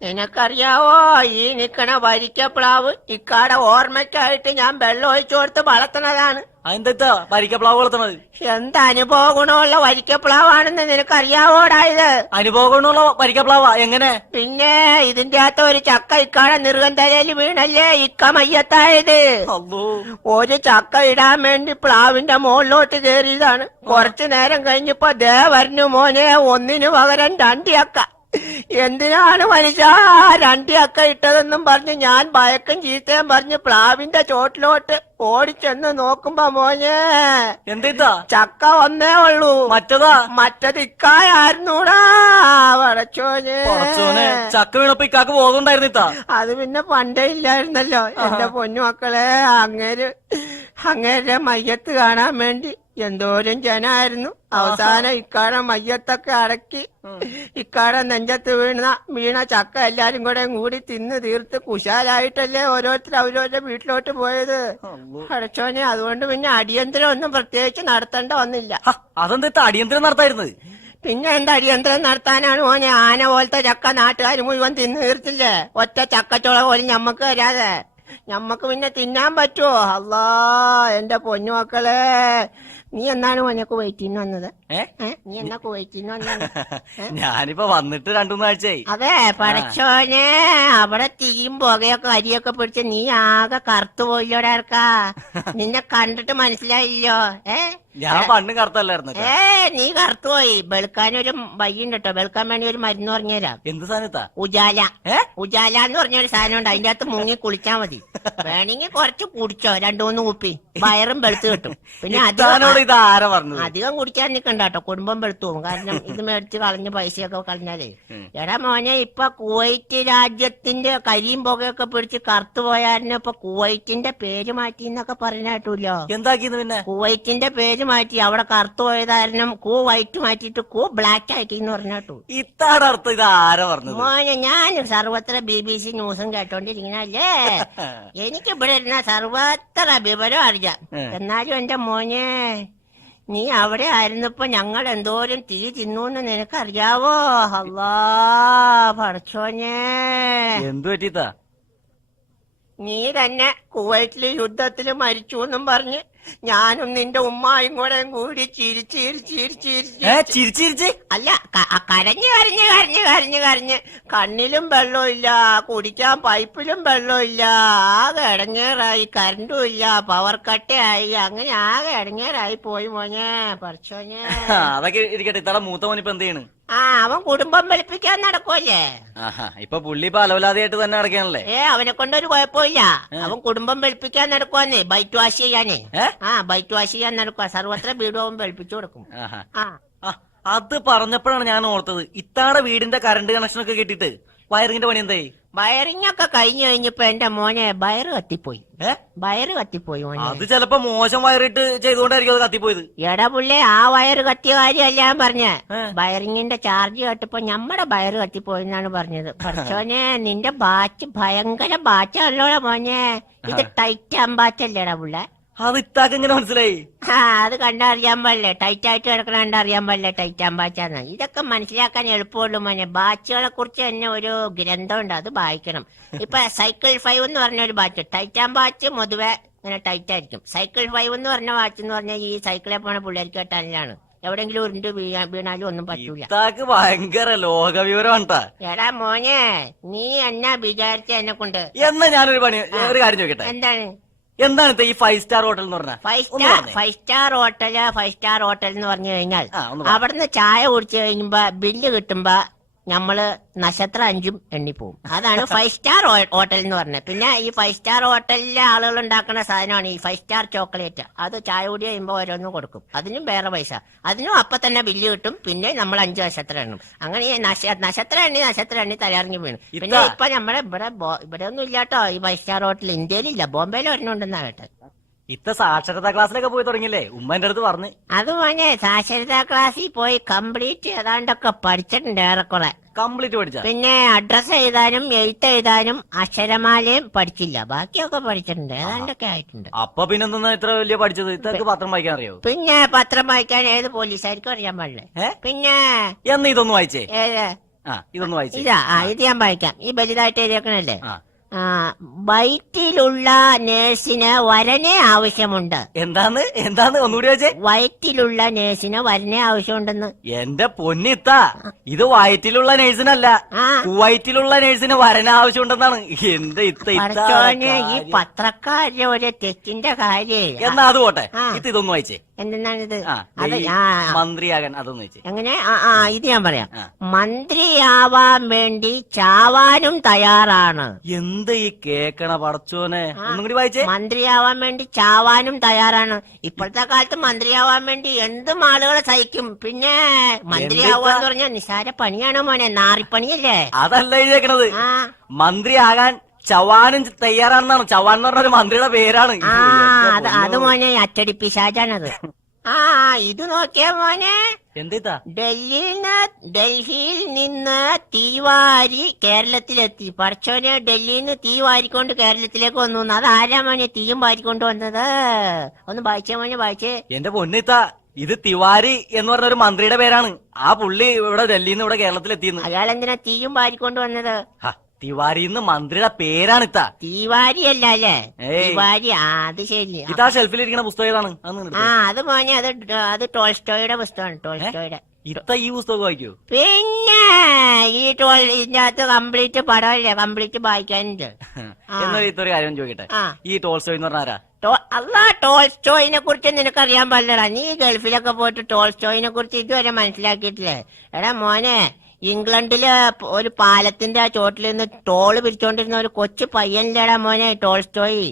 നിനക്കറിയാവോ, ഈ നിക്കണ വരിക്കപ്ലാവ് ഇക്കാടെ ഓർമ്മയ്ക്കായിട്ട് ഞാൻ വെള്ളം ഒഴിച്ചു കൊടുത്ത് വളർത്തുന്നതാണ്. അതെന്താ വരിക്കപ്ലാവ് വളർത്തണത്? എന്ത് അനുഭവ ഗുണമുള്ള വരിക്കപ്ലാവാണെന്ന് നിനക്കറിയാവോടായത്? അനുഭവ ഗുണമുള്ള വരിക്കപ്ലാവാ? എങ്ങനെ? പിന്നെ ഇതിന്റെ അകത്ത് ഒരു ചക്ക ഇക്കാടെ നിർഗന്ധലയിൽ വീണല്ലേ ഇക്ക മയ്യത്തായത്. ഒരു ചക്ക ഇടാൻ വേണ്ടി പ്ലാവിന്റെ മുകളിലോട്ട് കയറിയതാണ്. കുറച്ചു നേരം കഴിഞ്ഞപ്പോ ദേ വരണു മോനെ, ഒന്നിനു പകരം 2 ചക്ക. എന്തിനാണ് മനുഷ്യ 2 ചക്ക ഇട്ടതെന്നും പറഞ്ഞ് ഞാൻ ഭയക്കും ചീത്തയും പറഞ്ഞ് പ്ലാവിന്റെ ചോട്ടിലോട്ട് ഓടിച്ചെന്ന് നോക്കുമ്പോ മോനെ, എന്താ ചക്ക ഒന്നേ ഉള്ളൂ. മറ്റത് ഇക്കായായിരുന്നൂടാ. പടച്ചോനെ, ചക്ക വീണപ്പോ ഇക്കാക്ക് ബോധമുണ്ടായിരുന്നിത്താ? അത് പിന്നെ പണ്ടേ ഇല്ലായിരുന്നല്ലോ എന്റെ പൊന്നു മക്കളെ. അങ്ങേരുടെ മയ്യത്ത് കാണാൻ വേണ്ടി എന്തോരം ജനായിരുന്നു. അവസാനം ഇക്കാടെ മയ്യത്തൊക്കെ അടക്കി ഇക്കാടെ നെഞ്ചത്ത് വീണ ചക്ക എല്ലാരും കൂടി തിന്ന് തീർത്ത് കുശാലായിട്ടല്ലേ ഓരോരുത്തർ അവരവരുടെ വീട്ടിലോട്ട് പോയത്. അടച്ചോനെ, അതുകൊണ്ട് പിന്നെ അടിയന്തരം ഒന്നും പ്രത്യേകിച്ച് നടത്തേണ്ട വന്നില്ല. അതെന്താ അടിയന്തരം നടത്തായിരുന്നത്? പിന്നെ എന്താ അടിയന്തരം നടത്താനാണ് മോനെ? ആന പോലത്തെ ചക്ക നാട്ടുകാർ മുഴുവൻ തിന്നു തീർത്തില്ലേ? ഒറ്റ ചക്കച്ചോള പോലും ഞമ്മക്ക് തരാതെ ഞമ്മക്ക് പിന്നെ തിന്നാൻ പറ്റുമോ? അല്ലാ എന്റെ പൊന്നു മക്കളെ, നീ എന്നാണ് മോനെ കുവൈറ്റിന്ന് വന്നത്? നീ എന്നാ കുവൈറ്റിന്ന് വന്നത്? ഞാനിപ്പോ വന്നിട്ട് 2-3 ആഴ്ചയായി. അതെ പടച്ചോനെ, അവിടെ തീയും പുകയൊക്കെ അരിയൊക്കെ പിടിച്ച് നീ ആകെ കറുത്തു പോയില്ലോടാർക്കാ. നിന്നെ കണ്ടിട്ട് മനസ്സിലായില്ലോ. ഞാൻ പണ്ടും കറുത്തല്ലായിരുന്നു. നീ കറുത്തുപോയി. വെളുക്കാനൊരു വയ്യുണ്ട് കേട്ടോ. വെളുക്കാൻ വേണ്ടി ഒരു മരുന്ന് പറഞ്ഞുതരാം. എന്ത് സാധനത്താ? ഉജാല. ഉജാല എന്ന് പറഞ്ഞൊരു സാധനം ഉണ്ട്. അതിന്റെ അകത്ത് മുങ്ങി കുളിച്ചാ മതി. വേണമെങ്കിൽ കുറച്ച് കുടിച്ചോ, 2-3 കുപ്പി. വയറും വെളുത്ത് കിട്ടും. പിന്നെ ഇത് ആരാ പറഞ്ഞത്? അധികം കുടിക്കാൻ നിൽക്കണ്ട കേട്ടോ, കുടുംബം വെളുത്തു പോകും. കാരണം ഇത് മേടിച്ച് കളഞ്ഞ പൈസയൊക്കെ കളഞ്ഞാലേ. എടാ മോനെ, ഇപ്പൊ കുവൈറ്റ് രാജ്യത്തിന്റെ കരിയും പുകയൊക്കെ പിടിച്ച് കറുത്തു പോയാലും ഇപ്പൊ കുവൈറ്റിന്റെ പേര് മാറ്റി എന്നൊക്കെ പറഞ്ഞായിട്ടില്ലോ. എന്താക്കിന്ന് പിന്നെ? കുവൈറ്റിന്റെ പേര് മാറ്റി. അവിടെ കറുത്തു പോയതാരണം കൂ വൈറ്റ് മാറ്റിട്ട് കൂ ബ്ലാക്ക് ആക്കി എന്ന് പറഞ്ഞാട്ടു. ഇത്താടെ അർത്ഥം ഇത് ആരാ പറഞ്ഞത്? മോനെ, ഞാൻ സർവത്ര BBC ന്യൂസും കേട്ടോണ്ടിരിക്കണല്ലേ. എനിക്ക് ഇവിടെ ഇരുന്ന സർവത്ര വിവരം അറിയാം. എന്നാലും എന്റെ മോനെ, നീ അവിടെ ആയിരുന്നപ്പോ ഞങ്ങൾ എന്തോരം തീ തിന്നൂന്ന് നിനക്കറിയാവോ? അല്ലാ പടച്ചോനെ, എന്തു പറ്റിത്താ? നീ തന്നെ കുവൈറ്റില് യുദ്ധത്തില് മരിച്ചു എന്നും പറഞ്ഞ് ഞാനും നിന്റെ ഉമ്മായും കൂടെ കൂടി ചിരിച്ചിരിച്ച് അല്ല കരഞ്ഞ് കരഞ്ഞ് കരഞ്ഞ് കരഞ്ഞ് കരഞ്ഞ് കണ്ണിലും വെള്ളമില്ല, കുടിക്കാൻ പൈപ്പിലും വെള്ളമില്ല. ആകെ ഇടങ്ങേറായി. കറണ്ടും ഇല്ല, പവർ കട്ടയായി. അങ്ങനെ ആകെ ഇടങ്ങേറായി പോയി മോനെ. പറിച്ചോനെ, അതൊക്കെ ഇരിക്കട്ടെ. ഇത്താടെ മൂത്ത മോനിപ്പോ എന്ത് ചെയ്യണ്? അവൻ കുടുംബം വെളുപ്പിക്കാൻ നടക്കുമല്ലേ. ഇപ്പൊ പുള്ളി ഇപ്പൊ അലവലാതെയായിട്ട് തന്നെ നടക്കാനല്ലേ? അവനെ കൊണ്ടൊരു കുഴപ്പമില്ല. അവൻ കുടുംബം വെളുപ്പിക്കാൻ നടക്കുവാന്നേ. ബൈറ്റ് വാഷ് ചെയ്യാനേ. ബൈറ്റ് വാഷ് ചെയ്യാൻ നടക്കുക. സർവത്ര വീടും അവൻ വെളുപ്പിച്ചു കൊടുക്കും. അത് പറഞ്ഞപ്പോഴാണ് ഞാൻ ഓർത്തത്, ഇത്താടെ വീടിന്റെ കറണ്ട് കണക്ഷൻ ഒക്കെ കിട്ടിയിട്ട് വയറിങ്ങിന്റെ പണി എന്തായി? വയറിംഗ് ഒക്കെ കഴിഞ്ഞു കഴിഞ്ഞപ്പോ എന്റെ മോനെ വയറ് കത്തിപ്പോയി. വയറ് കത്തിപ്പോയി മോനെ. അത് ചിലപ്പോ മോശം വയറിട്ട് ചെയ്തുകൊണ്ടായിരിക്കും അത് കത്തിപ്പോയത്. എടാ പുള്ളേ, ആ വയറ് കത്തിയ കാര്യമല്ല ഞാൻ പറഞ്ഞ. വയറിങ്ങിന്റെ ചാർജ് കേട്ടപ്പോ ഞമ്മടെ വയറ് കത്തിപ്പോയെന്നാണ് പറഞ്ഞത്. പക്ഷോനെ, നിന്റെ ബാച്ച് ഭയങ്കര ബാച്ചല്ലോടാ മോനെ. ഇത് ടൈറ്റാൻ ബാച്ചല്ലേടാ പുള്ളേ. അത് ഇത്താക്ക് എങ്ങനെ മനസ്സിലായി? അത് കണ്ടറിയാൻ പാടില്ലേ? ടൈറ്റ് ആയിട്ട് കിടക്കണ കണ്ടറിയാൻ പാടില്ലേ ടൈറ്റാൻ ബാച്ചാന്ന്? ഇതൊക്കെ മനസ്സിലാക്കാൻ എളുപ്പമുള്ളൂ മോനെ. ബാച്ചുകളെ കുറിച്ച് തന്നെ ഒരു ഗ്രന്ഥമുണ്ട്, അത് വായിക്കണം. ഇപ്പൊ സൈക്കിൾ 5 എന്ന് പറഞ്ഞ ഒരു ബാച്ച്. ടൈറ്റാൻ ബാച്ച് പൊതുവെ ഇങ്ങനെ ടൈറ്റ് ആയിരിക്കും. സൈക്കിൾ 5 എന്ന് പറഞ്ഞ വാച്ച് എന്ന് പറഞ്ഞാൽ ഈ സൈക്കിളെ പോണ പിള്ളേർക്ക് കെട്ടാനാണ്. എവിടെങ്കിലും ഉരുണ്ട് വീണാലും ഒന്നും പറ്റൂല. ഇത്താക്ക് ഭയങ്കര ലോക വിവരമാണ്. എടാ മോനെ, നീ എന്നാ വിചാരിച്ച എന്നെ കൊണ്ട്? എന്നാ ഞാനൊരു കാര്യം ചോദിക്കട്ടെ. എന്താണ് ഈ 5 സ്റ്റാർ ഹോട്ടൽ എന്ന് പറഞ്ഞാൽ? 5 സ്റ്റാർ ഹോട്ടൽ എന്ന് പറഞ്ഞു കഴിഞ്ഞാൽ അവിടുന്ന് ചായ കുടിച്ചു കഴിയുമ്പോ ബില്ല് കിട്ടുമ്പോ നമ്മള് നക്ഷത്രം 5 എണ്ണിപ്പോവും. അതാണ് 5 സ്റ്റാർ ഹോട്ടൽ എന്ന് പറഞ്ഞത്. പിന്നെ ഈ 5 സ്റ്റാർ ഹോട്ടലിലെ ആളുകൾ ഉണ്ടാക്കുന്ന സാധനമാണ് ഈ 5 സ്റ്റാർ ചോക്ലേറ്റ്. അത് ചായ കുടി കഴിയുമ്പോ ഓരോന്നും കൊടുക്കും. അതിനും വേറെ പൈസ. അതിനും അപ്പൊ തന്നെ ബില്ല് കിട്ടും. പിന്നെ നമ്മൾ 5 നക്ഷത്രം എണ്ണും. അങ്ങനെ നക്ഷത്രം എണ്ണി തലയിറങ്ങി വീണു. പിന്നെ ഇപ്പൊ നമ്മളെ ഇവിടെ ഒന്നും ഇല്ലാട്ടോ ഈ 5 സ്റ്റാർ ഹോട്ടൽ. ഇന്ത്യയിലില്ല, ബോംബെയിൽ ഒരെണ്ണമുണ്ടെന്നാ കേട്ടത്. ഇത്ത സാക്ഷരതാ ക്ലാസ്സിലൊക്കെ പോയി തുടങ്ങിയില്ലേ? ഉമ്മന്റെ അടുത്ത് പറഞ്ഞു. അത് മോനെ, സാക്ഷരതാ ക്ലാസ്സിൽ പോയി കംപ്ലീറ്റ് ഏതാണ്ടൊക്കെ പഠിച്ചിട്ടുണ്ട് ഏറെക്കുറെ. കംപ്ലീറ്റ് പഠിച്ച? പിന്നെ അഡ്രസ് എഴുതാനും എഴുത്ത് എഴുതാനും അക്ഷരമാലയും പഠിച്ചില്ല. ബാക്കിയൊക്കെ പഠിച്ചിട്ടുണ്ട്, ഏതാണ്ടൊക്കെ ആയിട്ടുണ്ട്. അപ്പൊ പിന്നെന്താ ഇത്ര വലിയ പഠിച്ചത്? ഇതൊക്കെ പത്രം വായിക്കാൻ അറിയോ? പിന്നെ പത്രം വായിക്കാൻ ഏത് പോലീസുകാർക്കും അറിയാൻ പാടില്ലേ? പിന്നെ എന്ന് ഇതൊന്നും വായിച്ചേ? ഇതൊന്നും വായിച്ചേ? ഇത് ഞാൻ വായിക്കാം. ഈ വലുതായിട്ട് എഴുതിയേക്കണല്ലേ. വയറ്റിലുള്ള നേഴ്സിന് വരനെ ആവശ്യമുണ്ട്. എന്താന്ന് ഒന്നുകൂടി വെച്ചേ? വയറ്റിലുള്ള നേഴ്സിന് വരനെ ആവശ്യമുണ്ടെന്ന്. എന്റെ പൊന്നിത്ത, ഇത് വയറ്റിലുള്ള നേഴ്സിനല്ല, കുവൈറ്റിലുള്ള നേഴ്സിന് വരന ആവശ്യമുണ്ടെന്നാണ്. എന്റെ ഈ പത്രക്കാരുടെ ഒരു തെറ്റിന്റെ കാര്യം. എന്നാ അത് പോട്ടെ, ഇതൊന്നും വായിച്ചേ. എന്തെന്നാണിത്? മന്ത്രിയാകാൻ അതൊന്നും വെച്ചേ. എങ്ങനെ? ഇത് ഞാൻ പറയാം. മന്ത്രിയാവാൻ വേണ്ടി ചാവാനും തയ്യാറാണ്. എന്ത് ഈ കേക്കണ പടച്ചോനെ? ഒന്നും കൂടി വായിച്ചേ. മന്ത്രിയാവാൻ വേണ്ടി ചാവാനും തയ്യാറാണ്. ഇപ്പോഴത്തെ കാലത്ത് മന്ത്രിയാവാൻ വേണ്ടി എന്തും ആളുകളെ സഹിക്കും. പിന്നെ മന്ത്രിയാവാന്ന് പറഞ്ഞാൽ നിസാര പണിയാണോ മോനെ? നാറിപ്പണിയല്ലേ? അതല്ല എഴുതിയേക്കണത്. മന്ത്രിയാകാൻ ചവാനും തയ്യാറാണെന്നാണ്. ചവാൻ എന്ന് പറഞ്ഞ ഒരു മന്ത്രിയുടെ പേരാണ്. അത് മോനെ അച്ചടിപ്പിശാചാണത്. ഇത് നോക്കിയ മോനെ, എന്താ? ഡൽഹിയിൽ നിന്ന് തീവാരി കേരളത്തിലെത്തി. പടച്ചോനെ, ഡൽഹിയിൽ നിന്ന് തീ വാരിക്കൊണ്ട് കേരളത്തിലേക്ക് വന്നു. അത് ആരാ മോനെ തീയും വാരിക്കൊണ്ട് വന്നത്? ഒന്ന് വായിച്ചേ മോനെ, വായിച്ചേ. എന്റെ പൊന്നിത്ത, ഇത് തിവാരി എന്ന് പറഞ്ഞ ഒരു മന്ത്രിയുടെ പേരാണ്. ആ പുള്ളി ഇവിടെ ഡൽഹിയിൽ നിന്ന് ഇവിടെ കേരളത്തിൽ എത്തിയെന്ന്. അയാൾ എന്തിനാ തീയും വാരിക്കൊണ്ട് വന്നത്? തിവാരി എന്ന് മന്ത്രിയുടെ പേരാണ് ഇത്ത. തീവാരി അല്ല അല്ലേ? തിവാരി. അത് ശരി. ഇതാ ഷെൽഫിലിരിക്കുന്ന പുസ്തകം ഏതാണ്? അത് മോനെ അത് ടോൾസ്റ്റോയുടെ പുസ്തകമാണ്. ടോൾസ്റ്റോയുടെ. ഇത്ത ഈ പുസ്തകം വായിക്കൂ? പിന്നെ ഇതിന്റെ അകത്ത് കംപ്ലീറ്റ് പടമല്ലേ, കംപ്ലീറ്റ് വായിക്കാനുണ്ട്. എന്നാൽ ഇത്തൊരു കാര്യം ചോദിക്കട്ടെ, ഈ ടോൾസ്റ്റോയ് എന്ന് പറഞ്ഞ ആരാ? ടോൾസ്റ്റോയിനെ കുറിച്ച് നിനക്കറിയാൻ പാടില്ലടാ. നീ ഗൾഫിലൊക്കെ പോയിട്ട് ടോൾസ്റ്റോയിനെ കുറിച്ച് ഇതുവരെ മനസ്സിലാക്കിയിട്ടില്ലേ? എടാ മോനെ, ഇംഗ്ലണ്ടില് ഒരു പാലത്തിന്റെ ചോട്ടിൽ നിന്ന് ടോള് പിരിച്ചോണ്ടിരുന്ന ഒരു കൊച്ചു പയ്യനിലേടാ മോനെ ടോൾസ്റ്റോയി.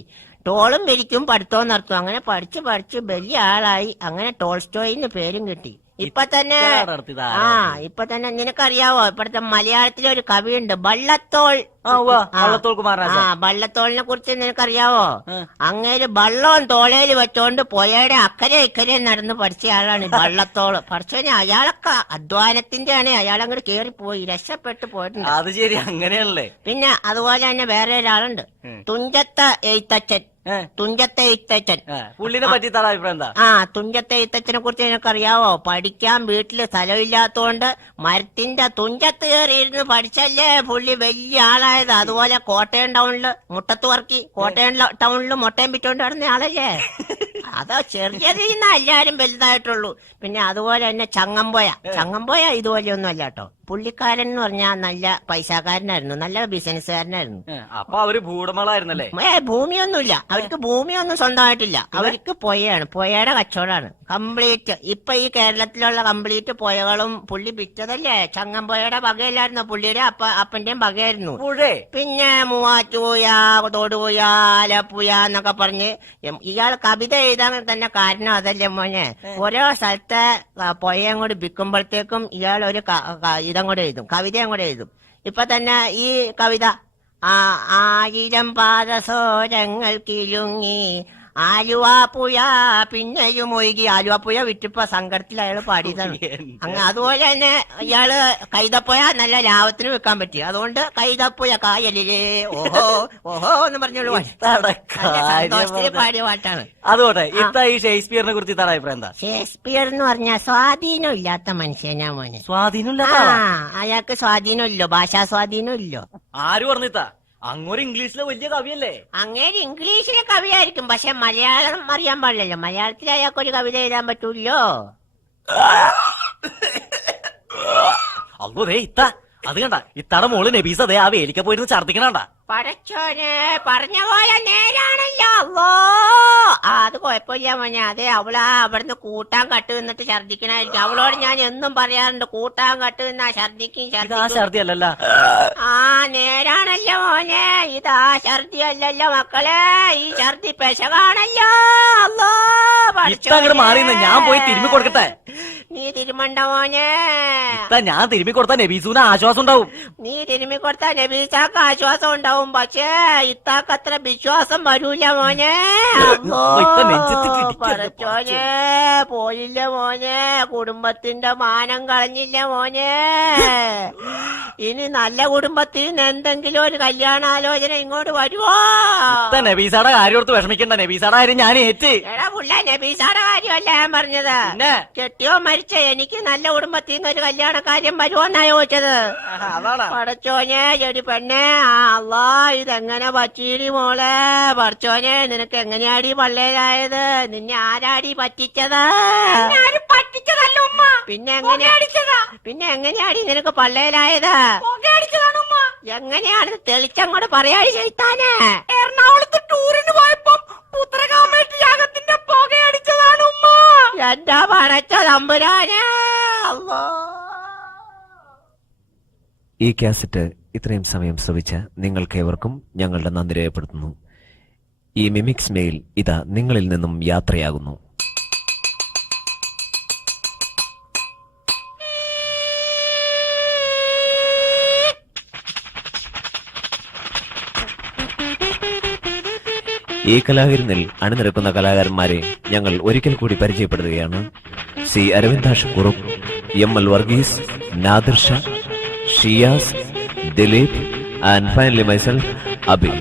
ടോളും പിരിക്കും പഠിത്തവും നടത്തും. അങ്ങനെ പഠിച്ച് വലിയ ആളായി. അങ്ങനെ ടോൾസ്റ്റോയിന്ന് പേരും കിട്ടി. ഇപ്പൊ തന്നെ നിനക്കറിയാവോ, ഇപ്പഴത്തെ മലയാളത്തിലെ ഒരു കവിയുണ്ട് വള്ളത്തോൾ. വള്ളത്തോളിനെ കുറിച്ച് നിനക്കറിയാവോ? അങ്ങേര് വള്ളവും തോളയിൽ വെച്ചോണ്ട് പുഴയുടെ അക്കരെ ഇക്കരെ നടന്ന് പഠിച്ച ആളാണ് വള്ളത്തോള്. പഠിച്ചവന് അയാളൊക്കെ അധ്വാനത്തിന്റെ ആണ്. അയാളങ്ങോട്ട് കേറിപ്പോയി, രക്ഷപ്പെട്ടു പോയിട്ടുണ്ട്. അത് ശരി, അങ്ങനെയാണല്ലേ. പിന്നെ അതുപോലെ തന്നെ വേറെ ഒരാളുണ്ട്, തുഞ്ചത്ത എഴുത്തച്ഛൻ. തുഞ്ചത്തെ എഴുത്തച്ഛൻ. പുള്ളിനെ പറ്റി അഭിപ്രായം എന്താ? തുഞ്ചത്തെ എഴുത്തച്ഛനെ കുറിച്ച് നിനക്കറിയാവോ? പഠിക്കാൻ വീട്ടില് സ്ഥലമില്ലാത്തോണ്ട് മരത്തിന്റെ തുഞ്ചത്ത് കയറിയിരുന്ന് പഠിച്ചല്ലേ പുള്ളി വലിയ ആളായത്. അതുപോലെ കോട്ടയം ടൗണില് മുട്ടത്ത് വർക്കി, കോട്ടയം ടൗണില് മുട്ടയും വിറ്റോണ്ട് നടന്ന ആളല്ലേ. അതോ ചെറിയ എല്ലാരും വലുതായിട്ടുള്ളൂ. പിന്നെ അതുപോലെ തന്നെ ചങ്ങമ്പുഴ ഇതുപോലെയൊന്നും അല്ല കേട്ടോ. പുള്ളിക്കാരൻ എന്ന് പറഞ്ഞാൽ നല്ല പൈസക്കാരനായിരുന്നു, നല്ല ബിസിനസ്സുകാരനായിരുന്നു. അപ്പൊ അവര് ഭൂടമളായിരുന്നല്ലേ? ഭൂമിയൊന്നുമില്ല അവർക്ക്, ഭൂമിയൊന്നും സ്വന്തമായിട്ടില്ല. അവർക്ക് പുഴയാണ്, പുഴയുടെ കച്ചവടമാണ് കംപ്ലീറ്റ്. ഇപ്പൊ ഈ കേരളത്തിലുള്ള കംപ്ലീറ്റ് പുഴകളും പുള്ളി വിറ്റതല്ലേ. ചങ്ങമ്പുഴയുടെ വകയല്ലായിരുന്നു, പുള്ളിയുടെ അപ്പന്റെയും വകയായിരുന്നു. പിന്നെ മൂവാറ്റുപുഴ, തൊടുപുഴ, ആലപ്പുഴ എന്നൊക്കെ പറഞ്ഞ് ഇയാൾ കവിത എഴുതാൻ തന്നെ കാരണം അതല്ലേ മോനെ. ഓരോ സ്ഥലത്തെ പുഴയും കൂടി വിൽക്കുമ്പോഴത്തേക്കും ഇയാൾ ഒരു ഇതങ്ങോട്ട് എഴുതും, കവിത അങ്ങോട്ട് എഴുതും. ഇപ്പൊ തന്നെ ഈ കവിത, 1000 പാദസോരങ്ങൾ കിലുങ്ങി ആലുവാപ്പുഴ പിന്നെയും ഒഴുകി. ആലുവാപ്പുഴ വിറ്റിപ്പോ സങ്കടത്തിൽ അയാൾ പാടിയതാണ്. അതുപോലെ തന്നെ ഇയാള് കൈതപ്പുഴ നല്ല ലാഭത്തിന് വെക്കാൻ പറ്റി. അതുകൊണ്ട് കൈതപ്പുഴ കായലിലെ ഓഹോ ഓഹോ എന്ന് പറഞ്ഞോളൂ പാടിയ പാട്ടാണ്. അതുകൊട്ടെ ഈ ഷേക്സ്പിയറിനെ കുറിച്ച് ഇതാണ് അഭിപ്രായം എന്താ? ഷേക്സ്പിയർ എന്ന് പറഞ്ഞാൽ സ്വാധീനം ഇല്ലാത്ത മനുഷ്യനാ മോനെ. സ്വാധീനം? അയാൾക്ക് സ്വാധീനം ഇല്ലോ, ഭാഷാ സ്വാധീനം ഇല്ലോ. ആര് പറഞ്ഞിത്താ? അങ്ങോട്ട് ഇംഗ്ലീഷിലെ വലിയ കവിയല്ലേ? അങ്ങേര് ഇംഗ്ലീഷിലെ കവിയായിരിക്കും, പക്ഷെ മലയാളം അറിയാൻ പാടില്ലല്ലോ. മലയാളത്തിൽ അയാൾക്കൊരു കവിത എഴുതാൻ പറ്റൂല്ലോ. അല്ലോ ഇത്ത, അത് കണ്ട ഇത്തട മോള് നബീസ് അതെ ആ വേലിക്ക പോയിരുന്ന് ഛർദിക്കണണ്ട. പടച്ചോനെ, പറഞ്ഞ പോലെ നേരാണല്ലോ. അല്ലോ അത് കുഴപ്പമില്ല മോനെ. അതെ അവിടുന്ന് കൂട്ടാൻ കട്ട് നിന്നിട്ട് ഛർദിക്കണായിരിക്കും. അവളോട് ഞാൻ എന്നും പറയാറുണ്ട്, കൂട്ടാൻ കട്ട് നിന്നാ ഛർദിക്കും. ഛർദി അല്ലല്ലോ. നേരാണല്ലോ മോനെ. ഇതാ ഛർദി അല്ലല്ലോ മക്കളെ, ഈ ഛർദി പെശകാണല്ലോ. അല്ലോ മാറി ഞാൻ പോയി തിരുമ്മി കൊടുക്കട്ടെ. നീ തിരുമണ്ട മോനെ. ഞാൻ തിരുമ്മി കൊടുത്താ നബീസൂന് ആശ്വാസം ഉണ്ടാവും. നീ തിരുമ്മി കൊടുത്താ നബീസാക്ക് ആശ്വാസം ഉണ്ടാവും, പക്ഷേ ഇത്താക്കത്ര വിശ്വാസം വരൂല മോനെ. പറച്ചോനെ, പോയില്ല മോനെ, കുടുംബത്തിന്റെ മാനം കളഞ്ഞില്ല മോനെ. ഇനി നല്ല കുടുംബത്തിൽ നിന്ന് എന്തെങ്കിലും ഒരു കല്യാണാലോചന ഇങ്ങോട്ട് വരുവോ? നബീസാടെ കാര്യം ഓർത്ത് വിഷമിക്കണ്ട, നബീസാടെ കാര്യം ഞാൻ ഏറ്റ്. എടാ പുള്ള, നബീസാടെ കാര്യമല്ല ഞാൻ പറഞ്ഞത്. കെട്ടിയോ മരിച്ച എനിക്ക് നല്ല കുടുംബത്തിൽ നിന്ന് ഒരു കല്യാണ കാര്യം വരുമോന്നാ ചോദിച്ചത്. പടച്ചോനെ, ഒരു പെണ്ണെ, അല്ലാ ഇതെങ്ങനെ പറ്റീടി മോളെ. പടച്ചോനെ, നിനക്ക് എങ്ങനെയാടി പള്ളേലായത്? നിന്നെ ആരാടി പറ്റിച്ചത്? പറ്റിച്ചതല്ല ഉമ്മ. പിന്നെ എങ്ങനെയാടി നിനക്ക് പള്ളേലായത്? എങ്ങനെയാണ് തെളിച്ചങ്ങോട്ട് പറയാടി ചെയ്താനെ? എറണാകുളത്ത് ടൂറിന് പോയപ്പോ പുത്രകാമേറ്റ് യാഗത്തിന്റെ പുകയടിച്ചതാണ് ഉമ്മ. എന്താ പടച്ച തമ്പുരാനെ. ഈ കാസറ്റ് ഇത്രയും സമയം ശ്രവിച്ച നിങ്ങൾക്കേവർക്കും ഞങ്ങളുടെ നന്ദി രേഖപ്പെടുത്തുന്നു. ഈ മിമിക്സ് മെയിൽ ഇതാ നിങ്ങളിൽ നിന്നും യാത്രയാകുന്നു. ഈ കലാവിരുന്നിൽ അണിനിരക്കുന്ന കലാകാരന്മാരെ ഞങ്ങൾ ഒരിക്കൽ കൂടി പരിചയപ്പെടുത്തുകയാണ്. C Aravindaksh Kurup, M L. Varghese, Nadir Shah, Shiyas, Dileep, and finally myself, Abhi.